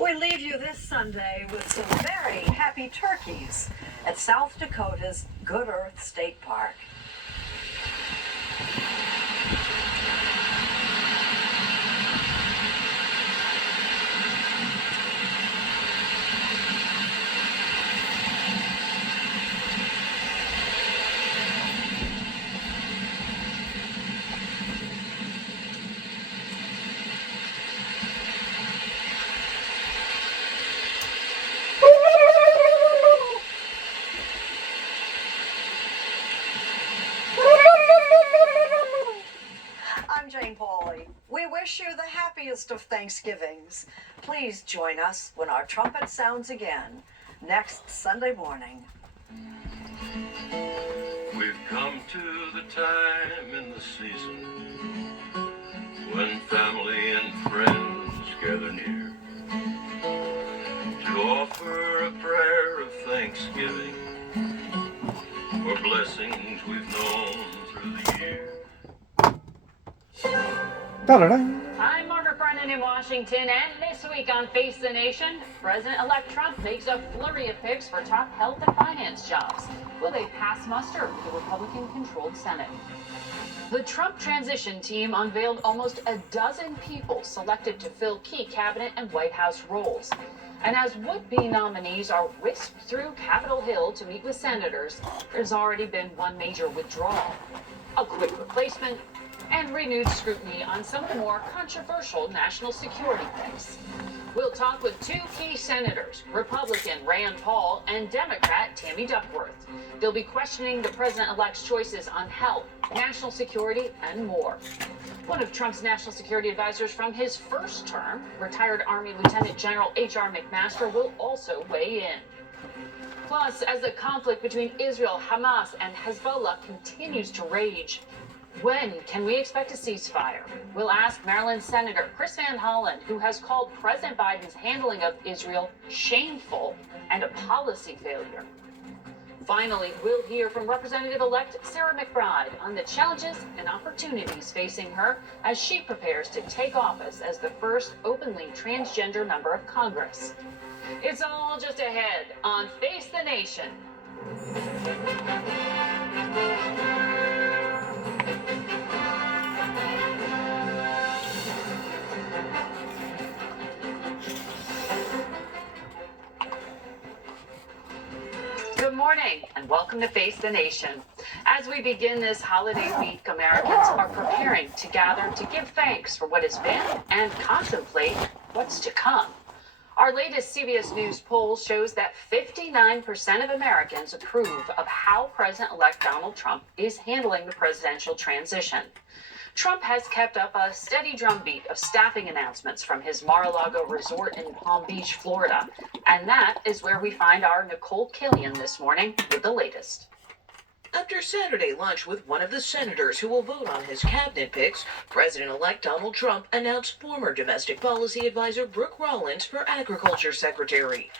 We leave you this Sunday with some very happy turkeys at South Dakota's Good Earth State Park. I'm Jane Pauley. We wish you the happiest of Thanksgivings. Please join us when our trumpet sounds again next Sunday morning. We've come to the time in the season when family and friends gather near to offer a prayer of thanksgiving for blessings we've known through the year. I'm Margaret Brennan in Washington, and this week on Face the Nation, President-elect Trump makes a flurry of picks for top health and finance jobs. Will they pass muster with the Republican-controlled Senate? The Trump transition team unveiled almost a dozen people selected to fill key cabinet and White House roles. And as would-be nominees are whisked through Capitol Hill to meet with senators, there's already been one major withdrawal, a quick replacement, and renewed scrutiny on some of the more controversial national security picks. We'll talk with two key senators, Republican Rand Paul and Democrat Tammy Duckworth. They'll be questioning the president-elect's choices on health, national security, and more. One of Trump's national security advisors from his first term, retired Army Lieutenant General H.R. McMaster, will also weigh in. Plus, as the conflict between Israel, Hamas, and Hezbollah continues to rage, when can we expect a ceasefire? We'll ask Maryland Senator Chris Van Hollen, who has called President Biden's handling of Israel shameful and a policy failure. Finally, we'll hear from Representative-elect Sarah McBride on the challenges and opportunities facing her as she prepares to take office as the first openly transgender member of Congress. It's all just ahead on Face the Nation. Good morning and welcome to Face the Nation. As we begin this holiday week, Americans are preparing to gather to give thanks for what has been and contemplate what's to come. Our latest CBS News poll shows that 59% of Americans approve of how President-elect Donald Trump is handling the presidential transition. Trump has kept up a steady drumbeat of staffing announcements from his Mar-a-Lago resort in Palm Beach, Florida. And that is where we find our Nicole Killian this morning with the latest. After Saturday lunch with one of the senators who will vote on his cabinet picks, President-elect Donald Trump announced former domestic policy advisor Brooke Rollins for Agriculture Secretary.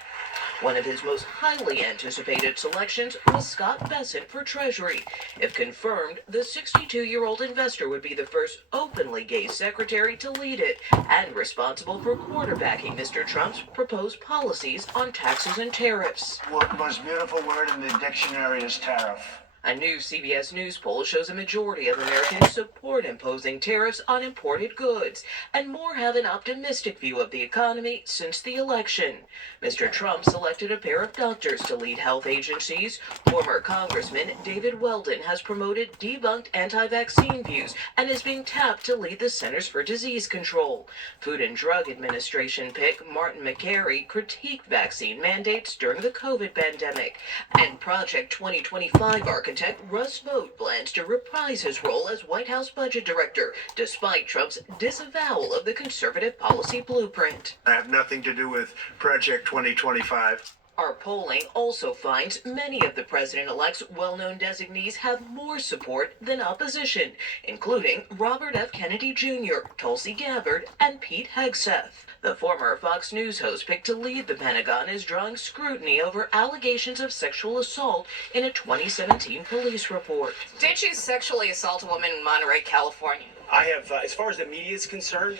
One of his most highly anticipated selections was Scott Bessent for Treasury. If confirmed, the 62-year-old investor would be the first openly gay secretary to lead it and responsible for quarterbacking Mr. Trump's proposed policies on taxes and tariffs. Well, the most beautiful word in the dictionary is tariff. A new CBS News poll shows a majority of Americans support imposing tariffs on imported goods, and more have an optimistic view of the economy since the election. Mr. Trump selected a pair of doctors to lead health agencies. Former Congressman David Weldon has promoted debunked anti-vaccine views and is being tapped to lead the Centers for Disease Control. Food and Drug Administration pick Martin McCary critiqued vaccine mandates during the COVID pandemic. And Project 2025 architect Russ Vought plans to reprise his role as White House budget director, despite Trump's disavowal of the conservative policy blueprint. I have nothing to do with Project 2025. Our polling also finds many of the president-elect's well-known designees have more support than opposition, including Robert F. Kennedy Jr., Tulsi Gabbard, and Pete Hegseth. The former Fox News host picked to lead the Pentagon is drawing scrutiny over allegations of sexual assault in a 2017 police report. Did you sexually assault a woman in Monterey, California? I have, as far as the media is concerned,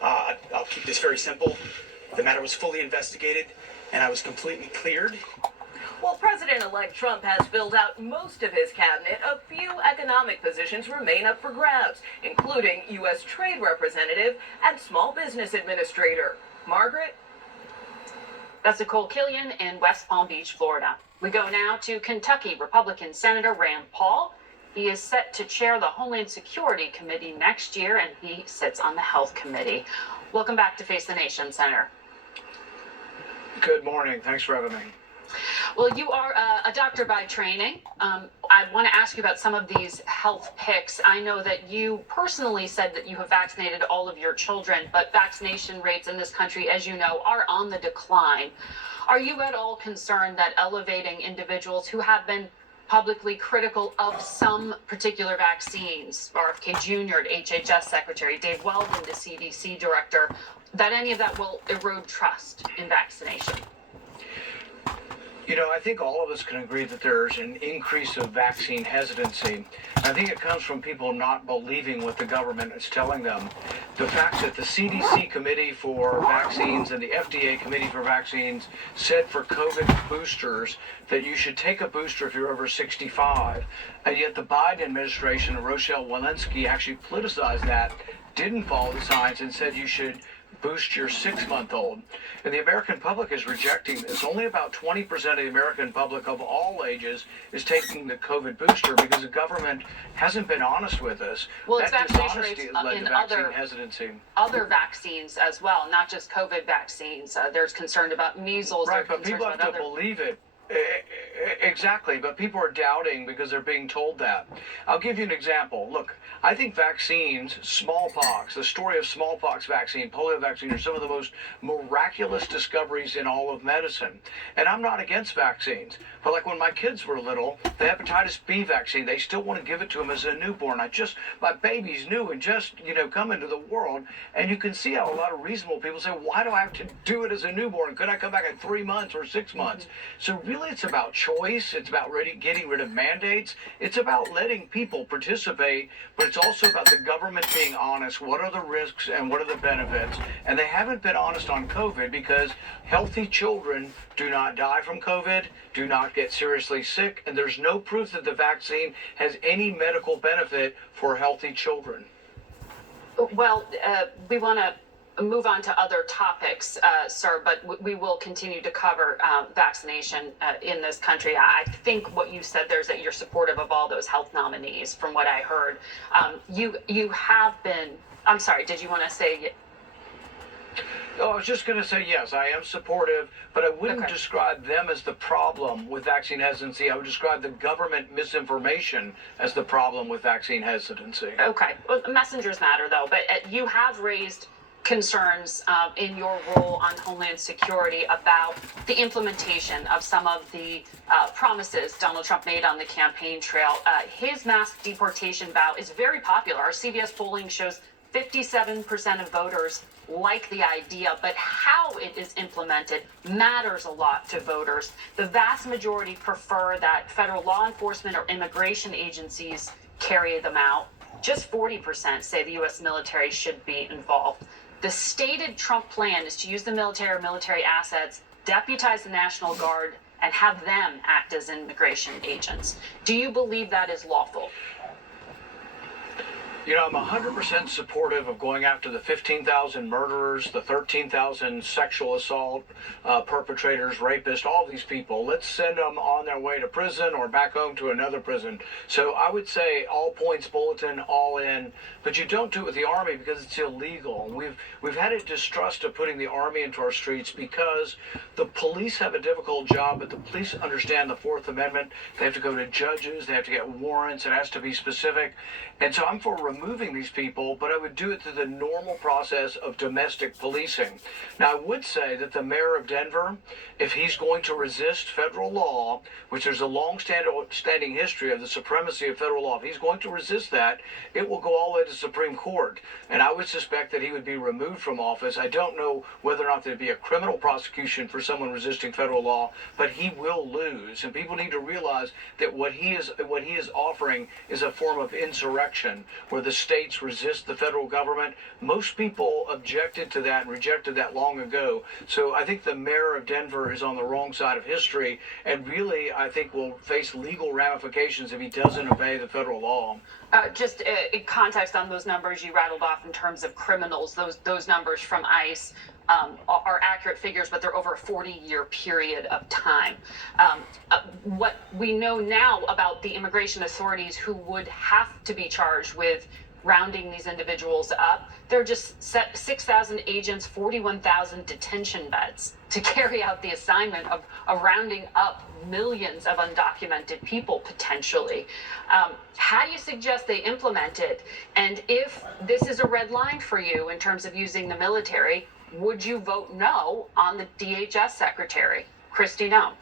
I'll keep this very simple. The matter was fully investigated, and I was completely cleared. While President-elect Trump has filled out most of his cabinet, a few economic positions remain up for grabs, including U.S. Trade Representative and Small Business Administrator. Margaret? That's Nicole Killian in West Palm Beach, Florida. We go now to Kentucky Republican Senator Rand Paul. He is set to chair the Homeland Security Committee next year, and he sits on the Health Committee. Welcome back to Face the Nation, Senator. Good morning. Thanks for having me. Well, you are a doctor by training. I want to ask you about some of these health picks. I know that you personally said that you have vaccinated all of your children, but vaccination rates in this country, as you know, are on the decline. Are you at all concerned that elevating individuals who have been publicly critical of some particular vaccines, RFK Jr., HHS Secretary, Dave Weldon, the CDC Director, that any of that will erode trust in vaccination? You know, I think all of us can agree that there's an increase of vaccine hesitancy. I think it comes from people not believing what the government is telling them. The fact that the CDC Committee for Vaccines and the FDA Committee for Vaccines said for COVID boosters that you should take a booster if you're over 65, and yet the Biden administration and Rochelle Walensky actually politicized that, didn't follow the science, and said you should boost your 6-month-old. And the American public is rejecting this. Only about 20% of the American public of all ages is taking the COVID booster because the government hasn't been honest with us. Well, it's that vaccination dishonesty rates has led in to vaccine hesitancy. other vaccines as well, not just COVID vaccines. There's concern about measles. Right, there's but people have to believe it. Exactly, but people are doubting because they're being told that. I'll give you an example. Look, I think vaccines, smallpox, the story of smallpox vaccine, polio vaccine are some of the most miraculous discoveries in all of medicine. And I'm not against vaccines. But like when my kids were little, the hepatitis B vaccine, they still want to give it to them as a newborn. My baby's new and just, come into the world. And you can see how a lot of reasonable people say, why do I have to do it as a newborn? Could I come back in 3 months or 6 months? So really it's about choice. It's about getting rid of mandates. It's about letting people participate, but it's also about the government being honest. What are the risks and what are the benefits? And they haven't been honest on COVID because healthy children do not die from COVID, do not get seriously sick, and there's no proof that the vaccine has any medical benefit for healthy children. Well, we want to move on to other topics, sir, but we will continue to cover vaccination in this country. I think what you said there is that you're supportive of all those health nominees, from what I heard. You have been, I'm sorry, did you want to say? Oh, I was just going to say, yes, I am supportive, but I wouldn't describe them as the problem with vaccine hesitancy. I would describe the government misinformation as the problem with vaccine hesitancy. Okay. Well, messengers matter, though, but you have raised concerns in your role on Homeland Security about the implementation of some of the promises Donald Trump made on the campaign trail. His mass deportation vow is very popular. Our CBS polling shows 57% of voters like the idea, but how it is implemented matters a lot to voters. The vast majority prefer that federal law enforcement or immigration agencies carry them out. Just 40% say the U.S. military should be involved. The stated Trump plan is to use the military or military assets, deputize the National Guard, and have them act as immigration agents. Do you believe that is lawful? I'm 100% supportive of going after the 15,000 murderers, the 13,000 sexual assault perpetrators, rapists, all these people. Let's send them on their way to prison or back home to another prison. So I would say all points bulletin, all in. But you don't do it with the Army because it's illegal. We've had a distrust of putting the Army into our streets because the police have a difficult job, but the police understand the Fourth Amendment. They have to go to judges. They have to get warrants. It has to be specific. And so I'm for removing these people, but I would do it through the normal process of domestic policing. Now, I would say that the mayor of Denver, if he's going to resist federal law, which there's a long-standing history of the supremacy of federal law, if he's going to resist that, it will go all the way to the Supreme Court. And I would suspect that he would be removed from office. I don't know whether or not there'd be a criminal prosecution for someone resisting federal law, but he will lose. And people need to realize that what he is offering is a form of insurrection, where the states resist the federal government. Most people objected to that and rejected that long ago. So I think the mayor of Denver is on the wrong side of history, and really I think will face legal ramifications if he doesn't obey the federal law. Just in context on those numbers you rattled off in terms of criminals, those numbers from ICE are accurate figures, but they're over a 40-year period of time. What we know now about the immigration authorities who would have to be charged with rounding these individuals up, they're just set 6,000 agents, 41,000 detention beds to carry out the assignment of rounding up millions of undocumented people potentially. How do you suggest they implement it? And if this is a red line for you in terms of using the military, would you vote no on the DHS secretary? Christy, no.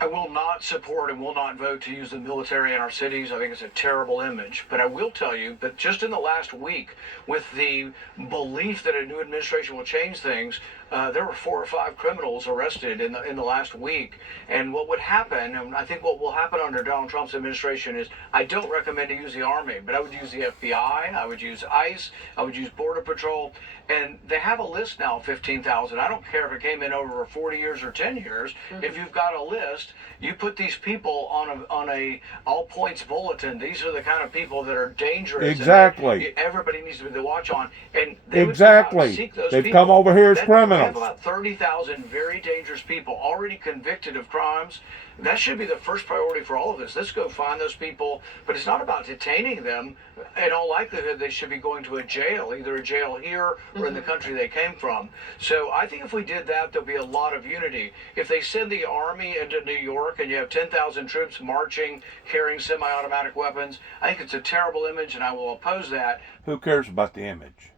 I will not support and will not vote to use the military in our cities. I think it's a terrible image. But I will tell you that just in the last week, with the belief that a new administration will change things, there were 4 or 5 criminals arrested in the last week. And what would happen, and I think what will happen under Donald Trump's administration, is I don't recommend to use the Army, but I would use the FBI, I would use ICE, I would use Border Patrol, and they have a list now of 15,000. I don't care if it came in over 40 years or 10 years. Mm-hmm. If you've got a list, you put these people on a all points bulletin. These are the kind of people that are dangerous. Exactly. Everybody needs to be the watch on, and they exactly. Would seek those They've people. Come over here as criminals. We have about 30,000 very dangerous people already convicted of crimes. That should be the first priority for all of this. Let's go find those people. But it's not about detaining them. In all likelihood, they should be going to a jail, either a jail here or in the country they came from. So I think if we did that, there'll be a lot of unity. If they send the Army into New York and you have 10,000 troops marching, carrying semi-automatic weapons, I think it's a terrible image, and I will oppose that. Who cares about the image?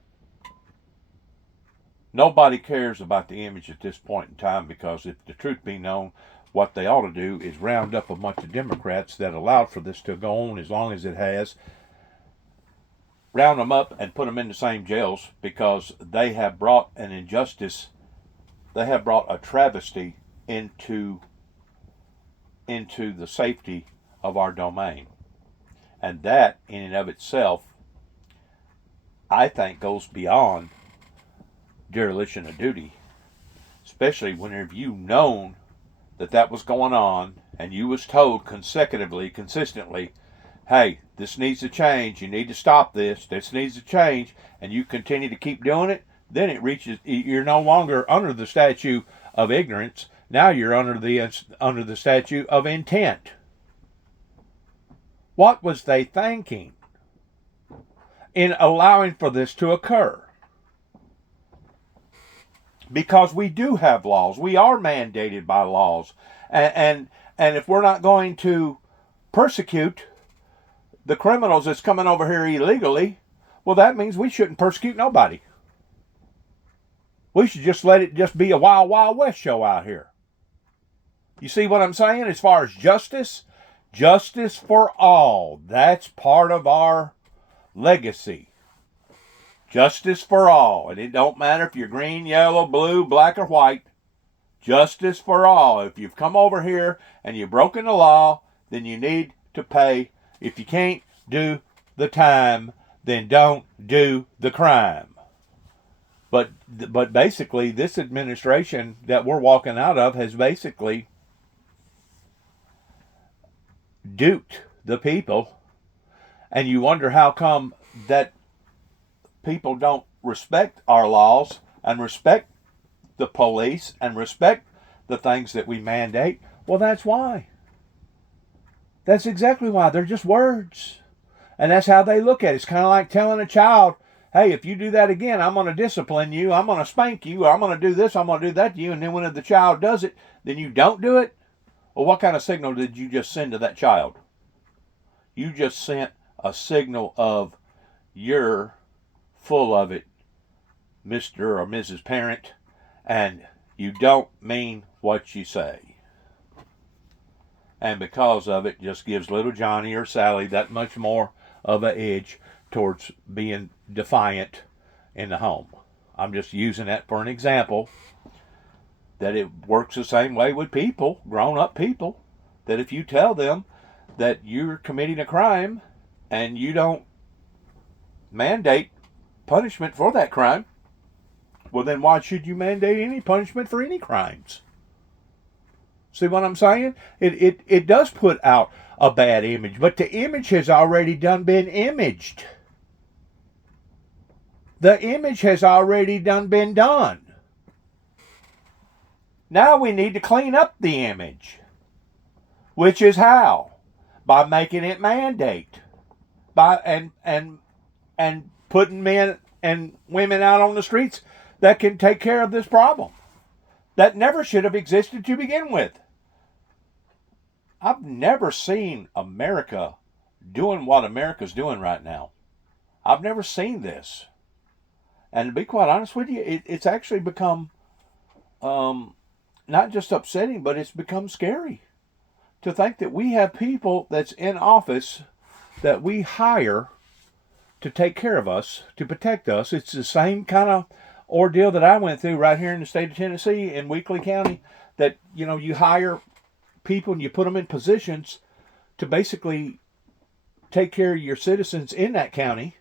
Nobody cares about the image at this point in time, because if the truth be known, what they ought to do is round up a bunch of Democrats that allowed for this to go on as long as it has, round them up and put them in the same jails, because they have brought an injustice, they have brought a travesty into the safety of our domain. And that, in and of itself, I think goes beyond dereliction of duty, especially whenever you've known that was going on and you was told consecutively, consistently, hey, this needs to change, you need to stop this needs to change, and you continue to keep doing it, then it reaches, you're no longer under the statute of ignorance, now you're under the statute of intent. What was they thinking in allowing for this to occur? Because we do have laws. We are mandated by laws. And if we're not going to persecute the criminals that's coming over here illegally, well, that means we shouldn't persecute nobody. We should just let it just be a Wild Wild West show out here. You see what I'm saying? As far as justice for all. That's part of our legacy. Justice for all. And it don't matter if you're green, yellow, blue, black, or white. Justice for all. If you've come over here and you've broken the law, then you need to pay. If you can't do the time, then don't do the crime. But basically, this administration that we're walking out of has basically duped the people. And you wonder how come that people don't respect our laws and respect the police and respect the things that we mandate. Well, that's why. That's exactly why. They're just words. And that's how they look at it. It's kind of like telling a child, hey, if you do that again, I'm going to discipline you, I'm going to spank you, or I'm going to do this, I'm going to do that to you. And then when the child does it, then you don't do it. Well, what kind of signal did you just send to that child? You just sent a signal of you're full of it, Mr. or Mrs. Parent, and you don't mean what you say. And because of it, just gives little Johnny or Sally that much more of an edge towards being defiant in the home. I'm just using that for an example, that it works the same way with people, grown-up people, that if you tell them that you're committing a crime and you don't mandate punishment for that crime, well, then why should you mandate any punishment for any crimes? See what I'm saying? It does put out a bad image, but the image has already been imaged. The image has already been done. Now we need to clean up the image. Which is how? By making it mandate. And putting men and women out on the streets that can take care of this problem. That never should have existed to begin with. I've never seen America doing what America's doing right now. I've never seen this. And to be quite honest with you, it's actually become not just upsetting, but it's become scary to think that we have people that's in office that we hire to take care of us, to protect us. It's the same kind of ordeal that I went through right here in the state of Tennessee in Weakley County, that, you know, you hire people and you put them in positions to basically take care of your citizens in that county.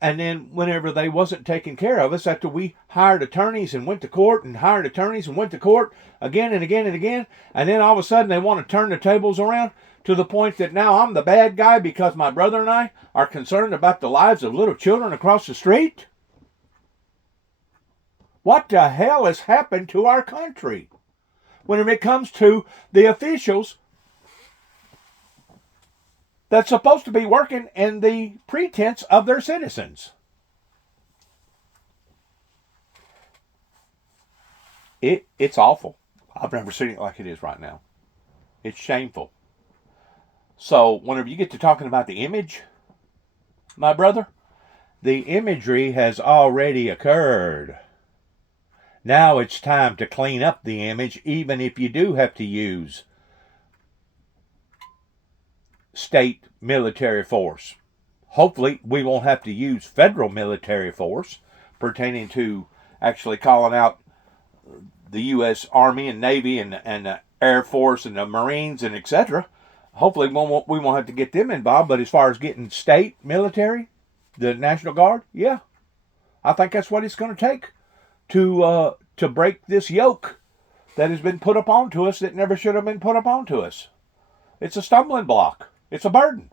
And then whenever they wasn't taking care of us, after we hired attorneys and went to court and hired attorneys and went to court again and again and again, and then all of a sudden they want to turn the tables around to the point that now I'm the bad guy because my brother and I are concerned about the lives of little children across the street? What the hell has happened to our country when it comes to the officials that's supposed to be working in the pretense of their citizens? It's awful. I've never seen it like it is right now. It's shameful. So whenever you get to talking about the image, my brother, the imagery has already occurred. Now it's time to clean up the image, even if you do have to use state military force. Hopefully we won't have to use federal military force pertaining to actually calling out the U.S. Army and Navy and the Air Force and the Marines and etc. Hopefully we won't have to get them involved. But as far as getting state military, the National Guard, yeah, I think that's what it's going to take to break this yoke that has been put upon to us that never should have been put upon to us. It's a stumbling block. It's a burden.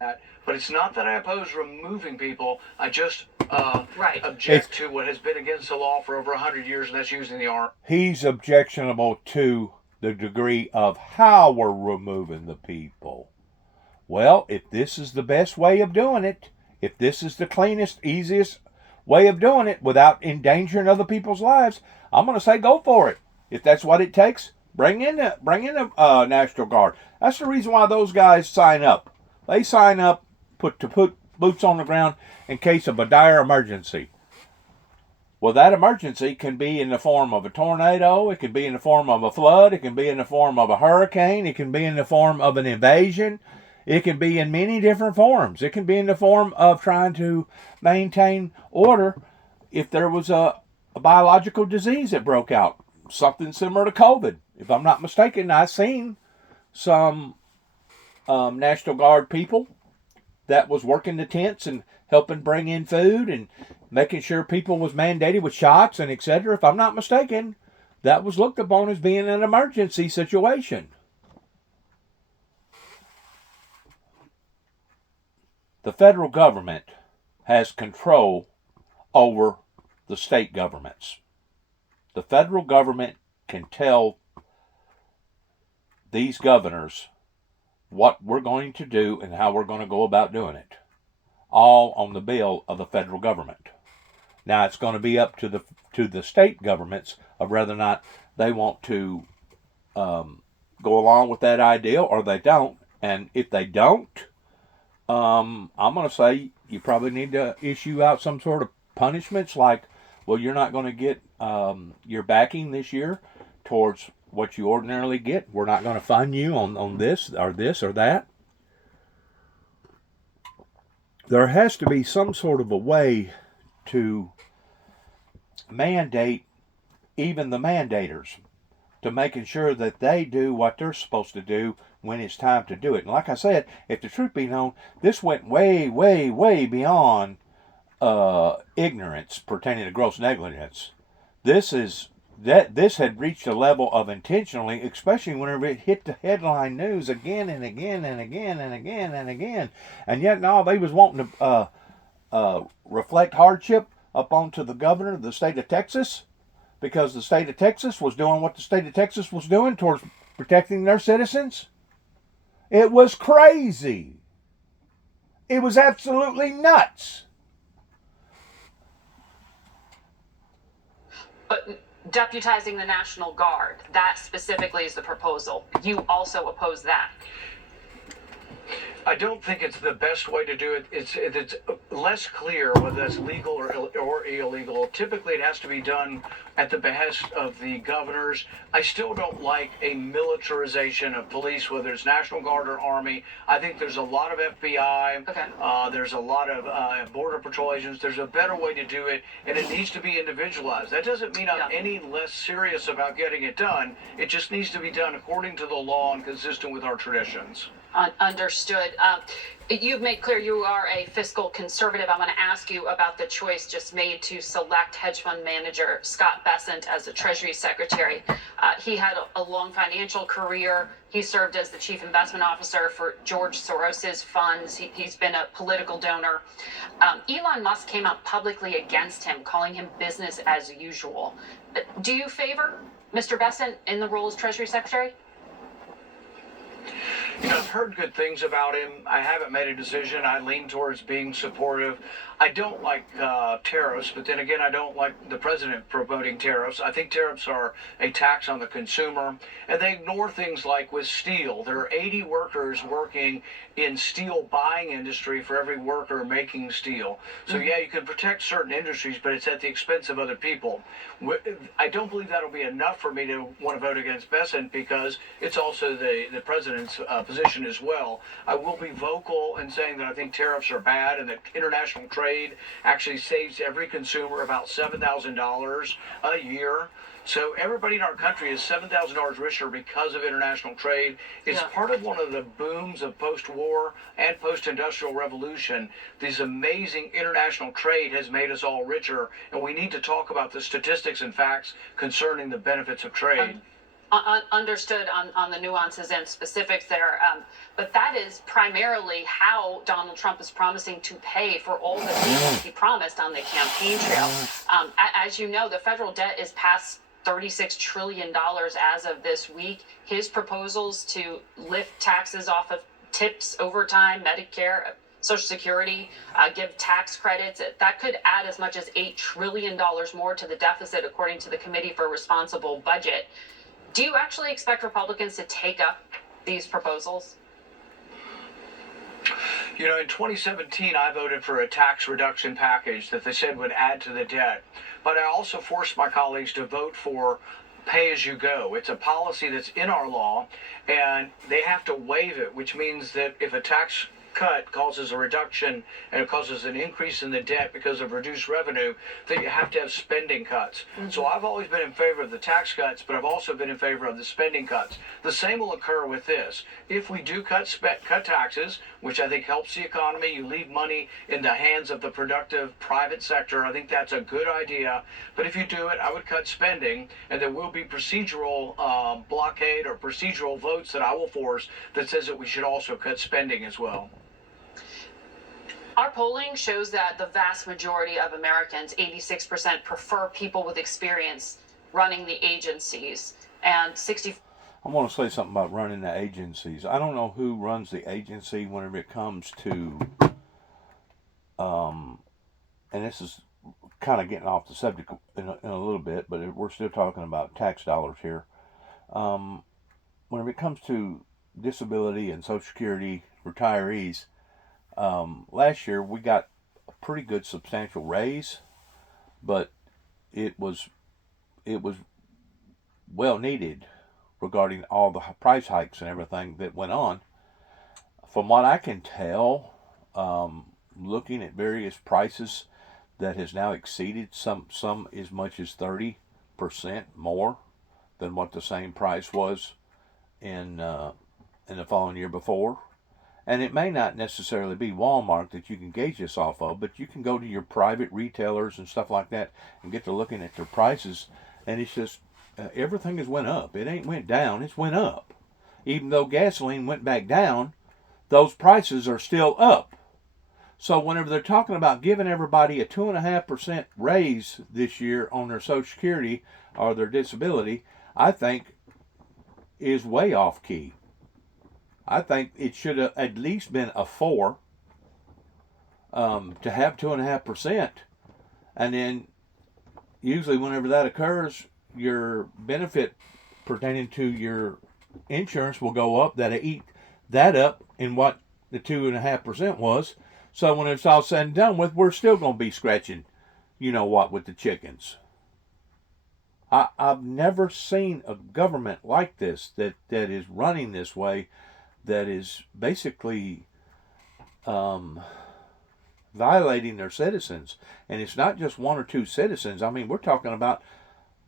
But it's not that I oppose removing people. I just object to what has been against the law for over 100 years, and that's using the arm. He's objectionable to the degree of how we're removing the people. Well, if this is the best way of doing it, if this is the cleanest, easiest way of doing it without endangering other people's lives, I'm going to say go for it. If that's what it takes, bring in the National Guard. That's the reason why those guys sign up. They sign up to put boots on the ground in case of a dire emergency. Well, that emergency can be in the form of a tornado. It can be in the form of a flood. It can be in the form of a hurricane. It can be in the form of an invasion. It can be in many different forms. It can be in the form of trying to maintain order if there was a biological disease that broke out. Something similar to COVID. If I'm not mistaken, I've seen some National Guard people that was working the tents and helping bring in food and making sure people was mandated with shots and etc. If I'm not mistaken, that was looked upon as being an emergency situation. The federal government has control over the state governments. The federal government can tell these governors what we're going to do and how we're going to go about doing it. All on the bill of the federal government. Now it's going to be up to the state governments of whether or not they want to go along with that idea or they don't. And if they don't, I'm going to say you probably need to issue out some sort of punishments like, well, you're not going to get your backing this year towards what you ordinarily get. We're not going to fund you on this or that. There has to be some sort of a way to mandate even the mandators to making sure that they do what they're supposed to do when it's time to do it. And like I said, if the truth be known, this went way, way, way beyond ignorance pertaining to gross negligence. This had reached a level of intentionally, especially whenever it hit the headline news again and again and again and again and again. And yet now they was wanting to reflect hardship up onto the governor of the state of Texas, because the state of Texas was doing what the state of Texas was doing towards protecting their citizens. It was crazy. It was absolutely nuts. But deputizing the National Guard, that specifically is the proposal. You also oppose that. I don't think it's the best way to do it. It's less clear whether that's legal or illegal. Typically, it has to be done at the behest of the governors. I still don't like a militarization of police, whether it's National Guard or Army. I think there's a lot of FBI. Okay. There's a lot of Border Patrol agents. There's a better way to do it, and it needs to be individualized. That doesn't mean I'm any less serious about getting it done. It just needs to be done according to the law and consistent with our traditions. Understood. You've made clear you are a fiscal conservative. I'm going to ask you about the choice just made to select hedge fund manager Scott Bessent as the Treasury Secretary. He had a long financial career. He served as the chief investment officer for George Soros's funds. He's been a political donor. Elon Musk came out publicly against him, calling him business as usual. Do you favor Mr. Bessent in the role as Treasury Secretary? You know, I've heard good things about him. I haven't made a decision. I lean towards being supportive. I don't like tariffs, but then again, I don't like the president promoting tariffs. I think tariffs are a tax on the consumer, and they ignore things like with steel. There are 80 workers working in steel buying industry for every worker making steel. So yeah, you can protect certain industries, but it's at the expense of other people. I don't believe that'll be enough for me to want to vote against Bessent, because it's also the president's position as well. I will be vocal in saying that I think tariffs are bad, and that international trade actually saves every consumer about $7,000 a year. So everybody in our country is $7,000 richer because of international trade. It's part of one of the booms of post-war and post-industrial revolution. This amazing international trade has made us all richer, and we need to talk about the statistics and facts concerning the benefits of trade. Understood on the nuances and specifics there, but that is primarily how Donald Trump is promising to pay for all the things he promised on the campaign trail. As you know, the federal debt is past $36 trillion as of this week. His proposals to lift taxes off of tips, overtime, Medicare, Social Security, give tax credits, that could add as much as $8 trillion more to the deficit, according to the Committee for Responsible Budget. Do you actually expect Republicans to take up these proposals? You know, in 2017, I voted for a tax reduction package that they said would add to the debt. But I also forced my colleagues to vote for pay as you go. It's a policy that's in our law, and they have to waive it, which means that if a tax cut causes a reduction and it causes an increase in the debt because of reduced revenue, that you have to have spending cuts. So I've always been in favor of the tax cuts, but I've also been in favor of the spending cuts. The same will occur with this. If we do cut taxes, which I think helps the economy, you leave money in the hands of the productive private sector, I think that's a good idea. But if you do it, I would cut spending, and there will be procedural blockade or procedural votes that I will force that says that we should also cut spending as well. Our polling shows that the vast majority of Americans, 86%, prefer people with experience running the agencies, and 60%. I want to say something about running the agencies. I don't know who runs the agency whenever it comes to, and this is kind of getting off the subject in a little bit, but we're still talking about tax dollars here. Whenever it comes to disability and Social Security retirees, last year we got a pretty good substantial raise, but it was well needed regarding all the price hikes and everything that went on. From what I can tell, looking at various prices that has now exceeded some as much as 30% more than what the same price was in and the following year before. And it may not necessarily be Walmart that you can gauge this off of, but you can go to your private retailers and stuff like that and get to looking at their prices, and it's just everything has went up. It ain't went down, it's went up. Even though gasoline went back down, those prices are still up. So whenever they're talking about giving everybody a 2.5% raise this year on their Social Security or their disability, I think is way off key. I think it should have at least been a 4 to have 2.5%. And then usually whenever that occurs, your benefit pertaining to your insurance will go up. That'll eat that up in what the 2.5% was. So when it's all said and done with, we're still going to be scratching, you know what, with the chickens. I've never seen a government like this that is running this way, that is basically violating their citizens. And it's not just one or two citizens. I mean, we're talking about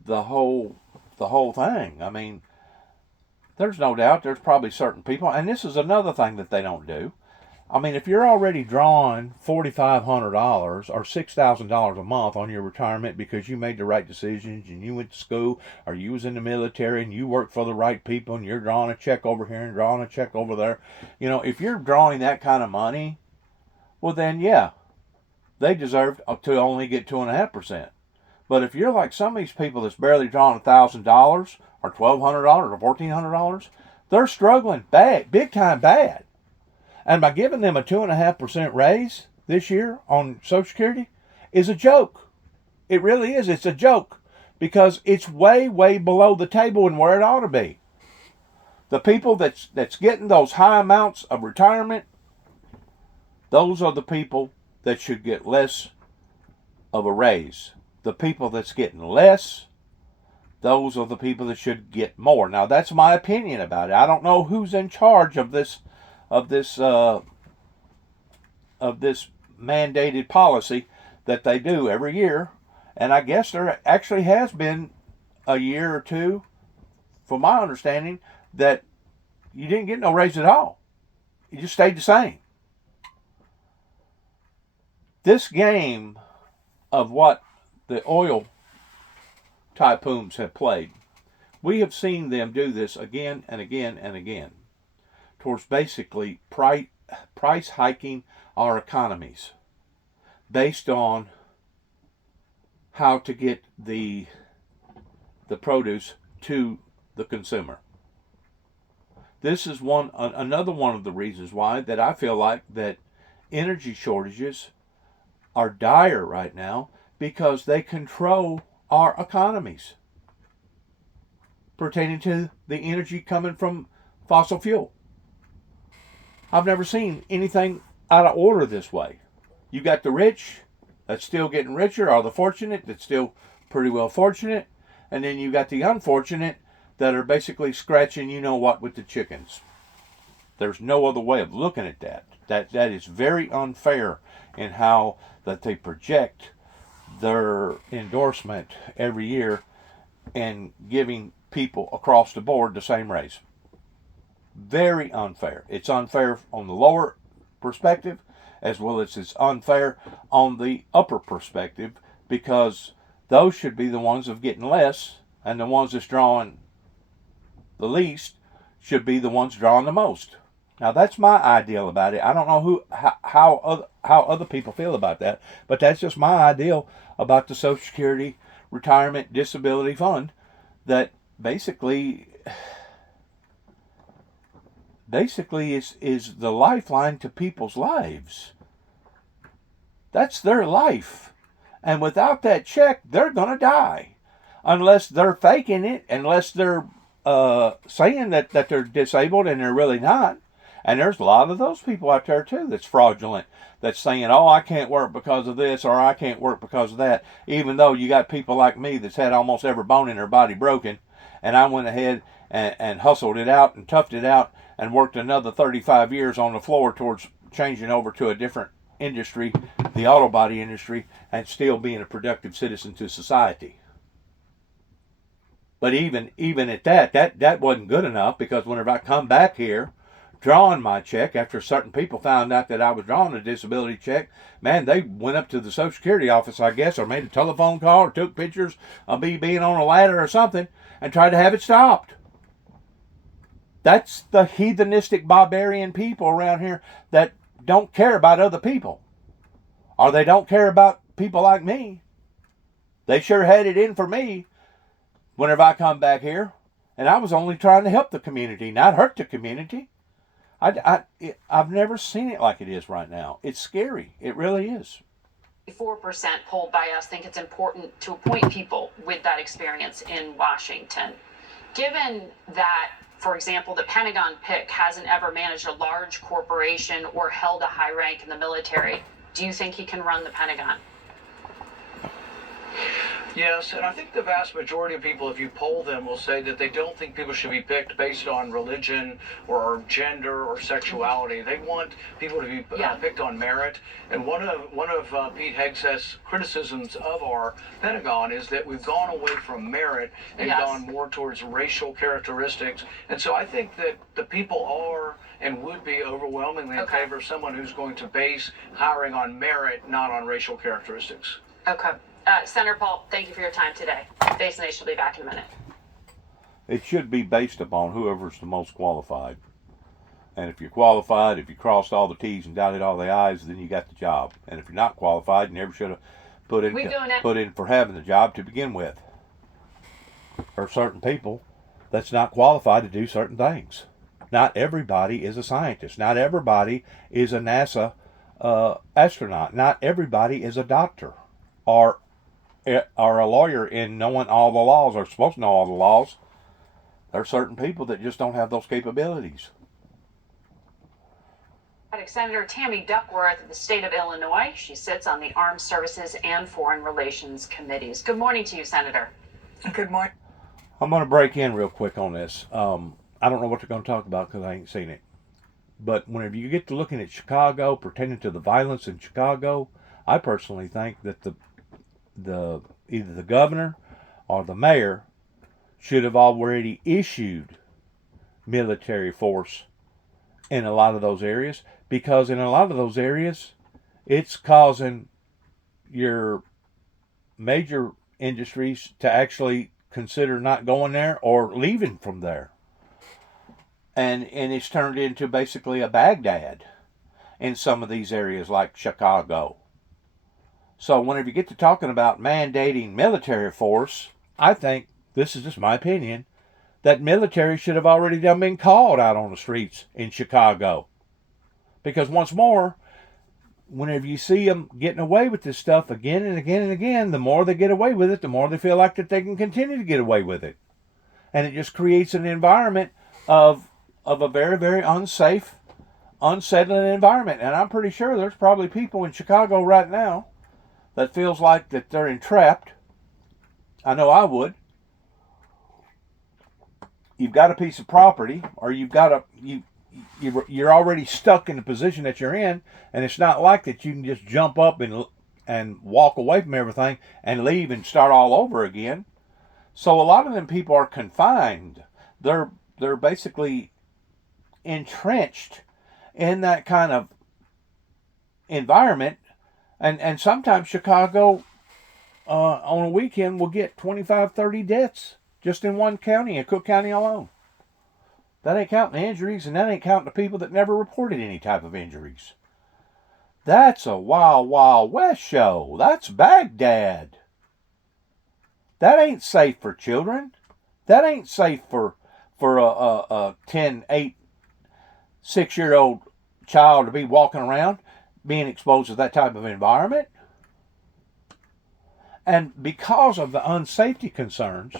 the whole thing. I mean, there's no doubt there's probably certain people, and this is another thing that they don't do. I mean, if you're already drawing $4,500 or $6,000 a month on your retirement because you made the right decisions and you went to school or you was in the military and you worked for the right people and you're drawing a check over here and drawing a check over there, you know, if you're drawing that kind of money, well then, yeah, they deserve to only get 2.5%. But if you're like some of these people that's barely drawing $1,000 or $1,200 or $1,400, they're struggling bad, big time bad. And by giving them a 2.5% raise this year on Social Security is a joke. It really is. It's a joke because it's way, way below the table and where it ought to be. The people that's getting those high amounts of retirement, those are the people that should get less of a raise. The people that's getting less, those are the people that should get more. Now, that's my opinion about it. I don't know who's in charge of this mandated policy that they do every year, and I guess there actually has been a year or two, from my understanding, that you didn't get no raise at all. You just stayed the same. This game of what the oil tycoons have played, we have seen them do this again and again and again, towards basically price hiking our economies based on how to get the produce to the consumer. This is another one of the reasons why that I feel like that energy shortages are dire right now, because they control our economies pertaining to the energy coming from fossil fuel. I've never seen anything out of order this way. You got the rich that's still getting richer, or the fortunate that's still pretty well fortunate, and then you got the unfortunate that are basically scratching you know what with the chickens. There's no other way of looking at that. That is very unfair in how that they project their endorsement every year and giving people across the board the same raise. Very unfair. It's unfair on the lower perspective as well as it's unfair on the upper perspective, because those should be the ones of getting less, and the ones that's drawing the least should be the ones drawing the most. Now that's my ideal about it. I don't know how other people feel about that, but that's just my ideal about the Social Security Retirement Disability Fund, that basically is the lifeline to people's lives. That's their life. And without that check, they're going to die. Unless they're faking it, unless they're saying that they're disabled and they're really not. And there's a lot of those people out there too that's fraudulent, that's saying, oh, I can't work because of this, or I can't work because of that. Even though you got people like me that's had almost every bone in their body broken, and I went ahead and hustled it out and toughed it out and worked another 35 years on the floor towards changing over to a different industry, the auto body industry, and still being a productive citizen to society. But even at that wasn't good enough, because whenever I come back here drawing my check, after certain people found out that I was drawing a disability check, man, they went up to the Social Security office, I guess, or made a telephone call or took pictures of me being on a ladder or something and tried to have it stopped. That's the heathenistic barbarian people around here that don't care about other people. Or they don't care about people like me. They sure had it in for me whenever I come back here. And I was only trying to help the community, not hurt the community. I've never seen it like it is right now. It's scary. It really is. 4% polled by us think it's important to appoint people with that experience in Washington. Given that, for example, the Pentagon pick hasn't ever managed a large corporation or held a high rank in the military, do you think he can run the Pentagon? Yes, and I think the vast majority of people, if you poll them, will say that they don't think people should be picked based on religion or gender or sexuality. They want people to be picked on merit. And one of Pete Hegseth's criticisms of our Pentagon is that we've gone away from merit and gone more towards racial characteristics. And so I think that the people are and would be overwhelmingly in favor of someone who's going to base hiring on merit, not on racial characteristics. Okay. Senator Paul, thank you for your time today. Face the Nation will be back in a minute. It should be based upon whoever's the most qualified. And if you're qualified, if you crossed all the T's and dotted all the I's, then you got the job. And if you're not qualified, you never should have put in for having the job to begin with. There are certain people that's not qualified to do certain things. Not everybody is a scientist. Not everybody is a NASA astronaut. Not everybody is a doctor or a lawyer in knowing all the laws or supposed to know all the laws. There are certain people that just don't have those capabilities. Senator Tammy Duckworth of the state of Illinois. She sits on the Armed Services and Foreign Relations Committees. Good morning to you, Senator. Good morning. I'm going to break in real quick on this. I don't know what they're going to talk about because I ain't seen it. But whenever you get to looking at Chicago, pertaining to the violence in Chicago, I personally think that either the governor or the mayor should have already issued military force in a lot of those areas, because in a lot of those areas it's causing your major industries to actually consider not going there or leaving from there. And it's turned into basically a Baghdad in some of these areas like Chicago. So whenever you get to talking about mandating military force, I think, this is just my opinion, that military should have already been called out on the streets in Chicago. Because once more, whenever you see them getting away with this stuff again and again and again, the more they get away with it, the more they feel like that they can continue to get away with it. And it just creates an environment of a very, very unsafe, unsettling environment. And I'm pretty sure there's probably people in Chicago right now that feels like that they're entrapped. I know I would. You've got a piece of property, or you're already stuck in the position that you're in, and it's not like that you can just jump up and walk away from everything and leave and start all over again. So a lot of them people are confined. They're basically entrenched in that kind of environment. And sometimes Chicago on a weekend will get 25, 30 deaths just in one county, in Cook County alone. That ain't counting the injuries, and that ain't counting the people that never reported any type of injuries. That's a Wild Wild West show. That's Baghdad. That ain't safe for children. That ain't safe for a 10, 8, 6-year-old child to be walking around being exposed to that type of environment. And because of the unsafety concerns,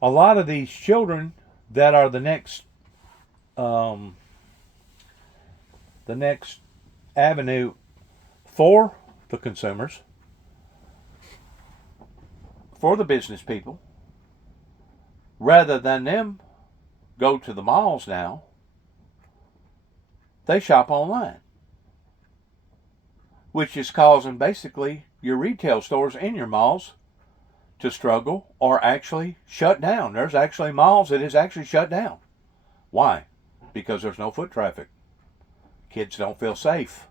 a lot of these children that are the next avenue for the consumers, for the business people, rather than them go to the malls now, they shop online, which is causing basically your retail stores in your malls to struggle or actually shut down. There's actually malls that is actually shut down. Why? because there's no foot traffic. Kids don't feel safe.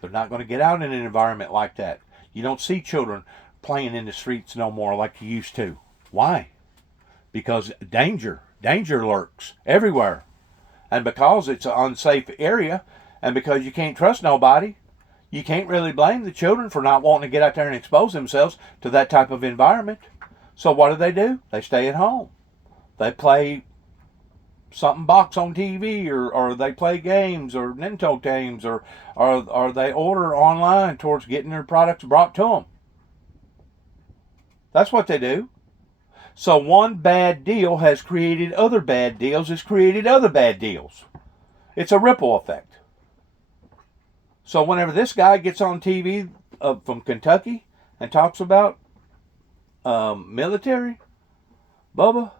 They're not going to get out in an environment like that. You don't see children playing in the streets no more like you used to. Why? Because danger lurks everywhere. And because it's an unsafe area, and because you can't trust nobody, you can't really blame the children for not wanting to get out there and expose themselves to that type of environment. So what do? They stay at home. They play something box on TV, or they play games or Nintendo games, or they order online towards getting their products brought to them. That's what they do. So one bad deal has created other bad deals, has created other bad deals. It's a ripple effect. So whenever this guy gets on TV from Kentucky and talks about military, Bubba,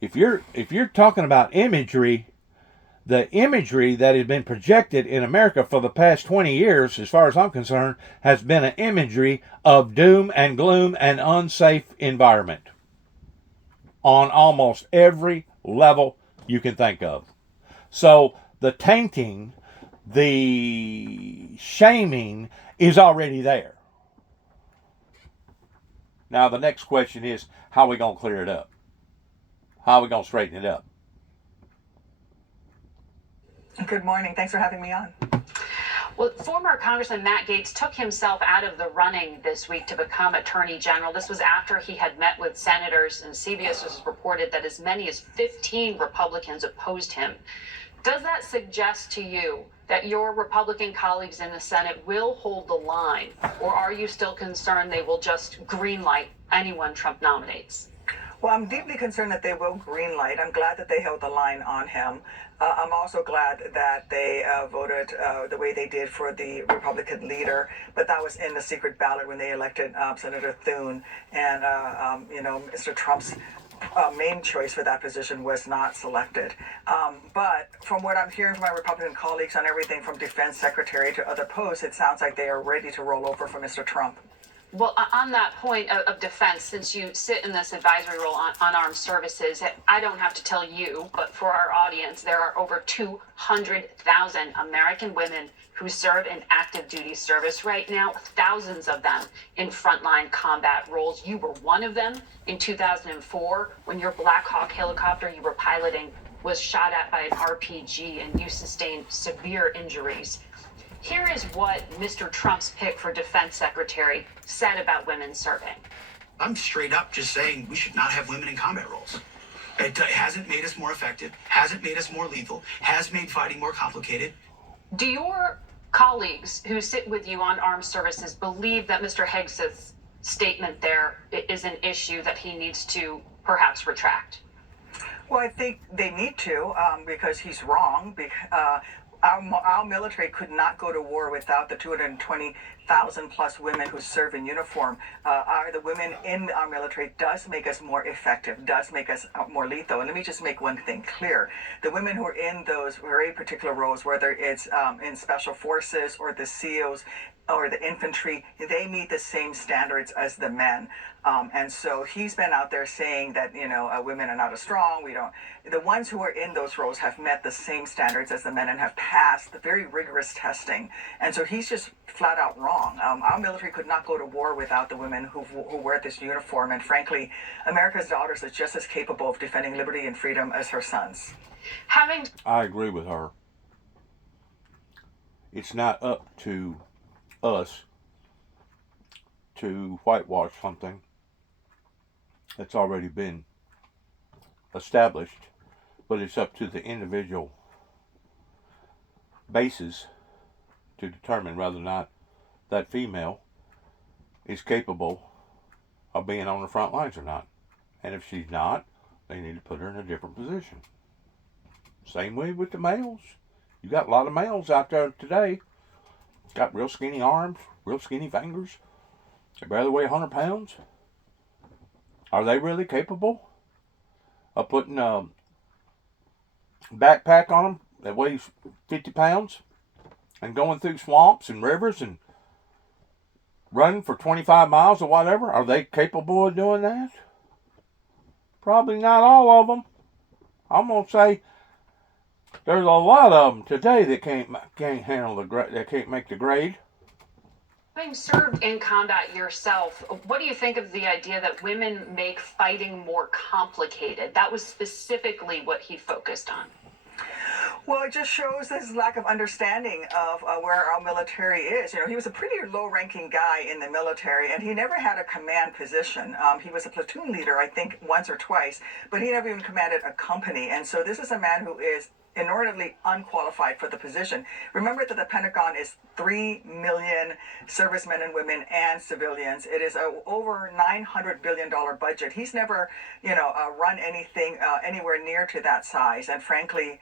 if you're talking about imagery, the imagery that has been projected in America for the past 20 years, as far as I'm concerned, has been an imagery of doom and gloom and unsafe environment on almost every level you can think of. So the tainting, the shaming is already there. Now the next question is, how are we going to clear it up? How are we going to straighten it up? Good morning. Thanks for having me on. Well, former Congressman Matt Gaetz took himself out of the running this week to become Attorney General. This was after he had met with senators, and CBS has reported that as many as 15 Republicans opposed him. Does that suggest to you that your Republican colleagues in the Senate will hold the line, or are you still concerned they will just greenlight anyone Trump nominates? Well, I'm deeply concerned that they will greenlight. I'm glad that they held the line on him. I'm also glad that they voted the way they did for the Republican leader, but that was in the secret ballot when they elected Senator Thune, and Mr. Trump's main choice for that position was not selected. But from what I'm hearing from my Republican colleagues on everything from defense secretary to other posts, it sounds like they are ready to roll over for Mr. Trump. Well, on that point of defense, since you sit in this advisory role on armed services, I don't have to tell you, but for our audience, there are over 200,000 American women who serve in active duty service right now, thousands of them in frontline combat roles. You were one of them in 2004 when your Black Hawk helicopter you were piloting was shot at by an RPG and you sustained severe injuries. Here is what Mr. Trump's pick for defense secretary said about women serving. I'm straight up just saying we should not have women in combat roles. It hasn't made us more effective, hasn't made us more lethal, has made fighting more complicated. Do your colleagues who sit with you on armed services believe that Mr. Higgs's statement there is an issue that he needs to perhaps retract? Well, I think they need to because he's wrong. Our military could not go to war without the 220,000 plus women who serve in uniform. The women in our military does make us more effective, does make us more lethal. And let me just make one thing clear. The women who are in those very particular roles, whether it's in special forces or the SEALs or the infantry, they meet the same standards as the men. And so he's been out there saying that, women are not as strong. The ones who are in those roles have met the same standards as the men and have passed the very rigorous testing. And so he's just flat out wrong. Our military could not go to war without the women who wear this uniform. And frankly, America's daughters are just as capable of defending liberty and freedom as her sons. I agree with her. It's not up to us to whitewash something that's already been established, but it's up to the individual bases to determine whether or not that female is capable of being on the front lines or not. And if she's not, they need to put her in a different position. Same way with the males. You got a lot of males out there today, got real skinny arms, real skinny fingers. They barely weigh 100 pounds. Are they really capable of putting a backpack on them that weighs 50 pounds and going through swamps and rivers and running for 25 miles or whatever? Are they capable of doing that? Probably not all of them. I'm going to say There's a lot of them today that can't handle they can't make the grade. Having served in combat yourself, what do you think of the idea that women make fighting more complicated? That was specifically what he focused on. Well, it just shows his lack of understanding of where our military is. You know, he was a pretty low-ranking guy in the military, and he never had a command position. He was a platoon leader, I think, once or twice, but he never even commanded a company. And so this is a man who is inordinately unqualified for the position. Remember that the Pentagon is 3 million servicemen and women and civilians. It is a over $900 billion budget. He's never, run anything anywhere near to that size. And frankly,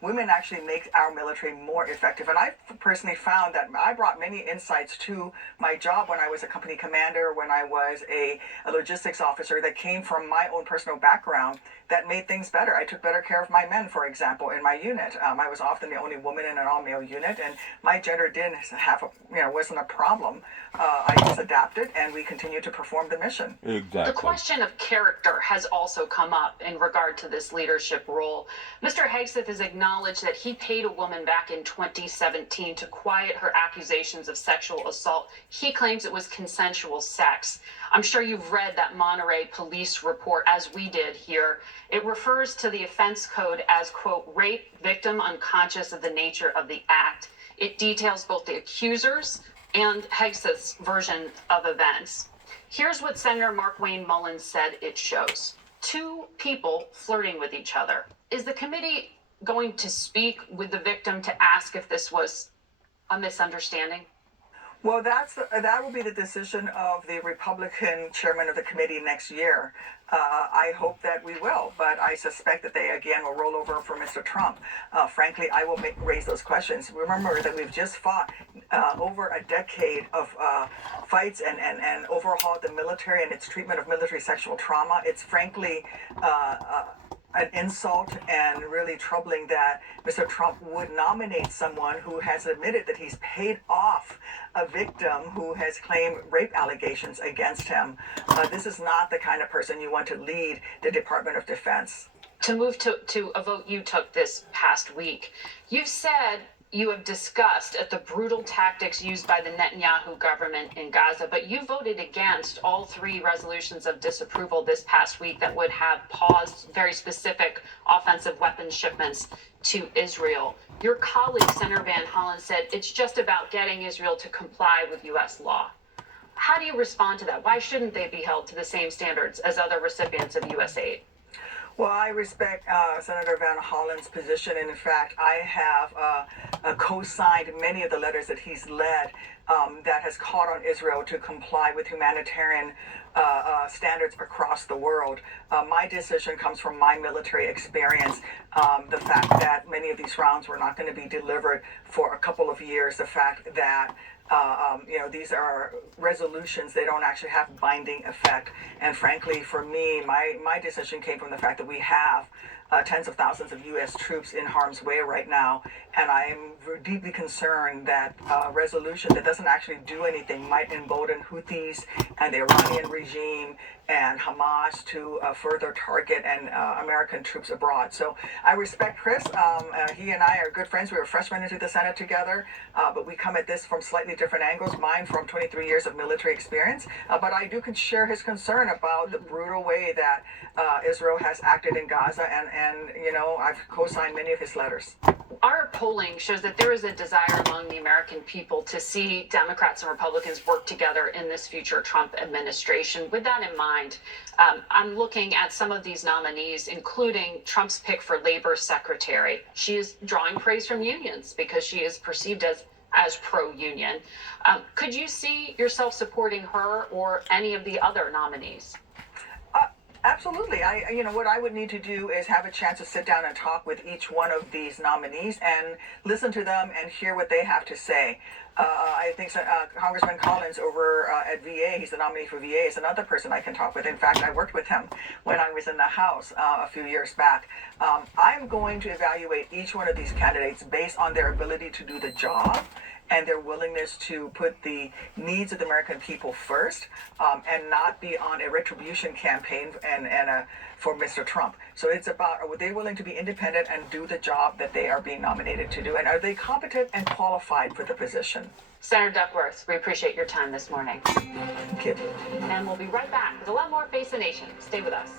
women actually make our military more effective. And I personally found that I brought many insights to my job when I was a company commander, when I was a logistics officer, that came from my own personal background that made things better. I took better care of my men, for example, in my unit. I was often the only woman in an all-male unit, and my gender didn't have wasn't a problem. I just adapted, and we continued to perform the mission. Exactly. The question of character has also come up in regard to this leadership role. Mr. Hegseth has acknowledged that he paid a woman back in 2017 to quiet her accusations of sexual assault. He claims it was consensual sex. I'm sure you've read that Monterey police report, as we did here. It refers to the offense code as, quote, rape victim unconscious of the nature of the act. It details both the accusers and Hegseth's version of events. Here's what Senator Mark Wayne Mullins said it shows. Two people flirting with each other. Is the committee going to speak with the victim to ask if this was a misunderstanding? Well, that will be the decision of the Republican chairman of the committee next year. I hope that we will, but I suspect that they again will roll over for Mr. Trump. Frankly, I will raise those questions. Remember that we've just fought over a decade of fights and overhauled the military and its treatment of military sexual trauma. It's frankly an insult and really troubling that Mr. Trump would nominate someone who has admitted that he's paid off a victim who has claimed rape allegations against him. This is not the kind of person you want to lead the Department of Defense. To move to a vote you took this past week, you've said you have discussed at the brutal tactics used by the Netanyahu government in Gaza, but you voted against all three resolutions of disapproval this past week that would have paused very specific offensive weapons shipments to Israel. Your colleague, Senator Van Hollen, said it's just about getting Israel to comply with U.S. law. How do you respond to that? Why shouldn't they be held to the same standards as other recipients of U.S. aid? Well, I respect Senator Van Hollen's position, and in fact, I have co-signed many of the letters that he's led that has called on Israel to comply with humanitarian standards across the world. My decision comes from my military experience. The fact that many of these rounds were not going to be delivered for a couple of years, the fact that these are resolutions, they don't actually have binding effect. And frankly, for me, my decision came from the fact that we have tens of thousands of U.S. troops in harm's way right now. And I am deeply concerned that a resolution that doesn't actually do anything might embolden Houthis and the Iranian regime and Hamas to further target and American troops abroad. So I respect Chris. He and I are good friends. We were freshmen into the Senate together, but we come at this from slightly different angles. Mine from 23 years of military experience, but I do share his concern about the brutal way that Israel has acted in Gaza, and I've co-signed many of his letters. Our polling shows that there is a desire among the American people to see Democrats and Republicans work together in this future Trump administration. With that in mind, I'm looking at some of these nominees, including Trump's pick for labor secretary. She is drawing praise from unions because she is perceived as pro-union. Could you see yourself supporting her or any of the other nominees? Absolutely. What I would need to do is have a chance to sit down and talk with each one of these nominees and listen to them and hear what they have to say. I think Congressman Collins over at VA, he's the nominee for VA, is another person I can talk with. In fact, I worked with him when I was in the House a few years back. I'm going to evaluate each one of these candidates based on their ability to do the job and their willingness to put the needs of the American people first, and not be on a retribution campaign for Mr. Trump. So it's about, are they willing to be independent and do the job that they are being nominated to do? And are they competent and qualified for the position? Senator Duckworth, we appreciate your time this morning. Thank you. And we'll be right back with a lot more Face the Nation. Stay with us.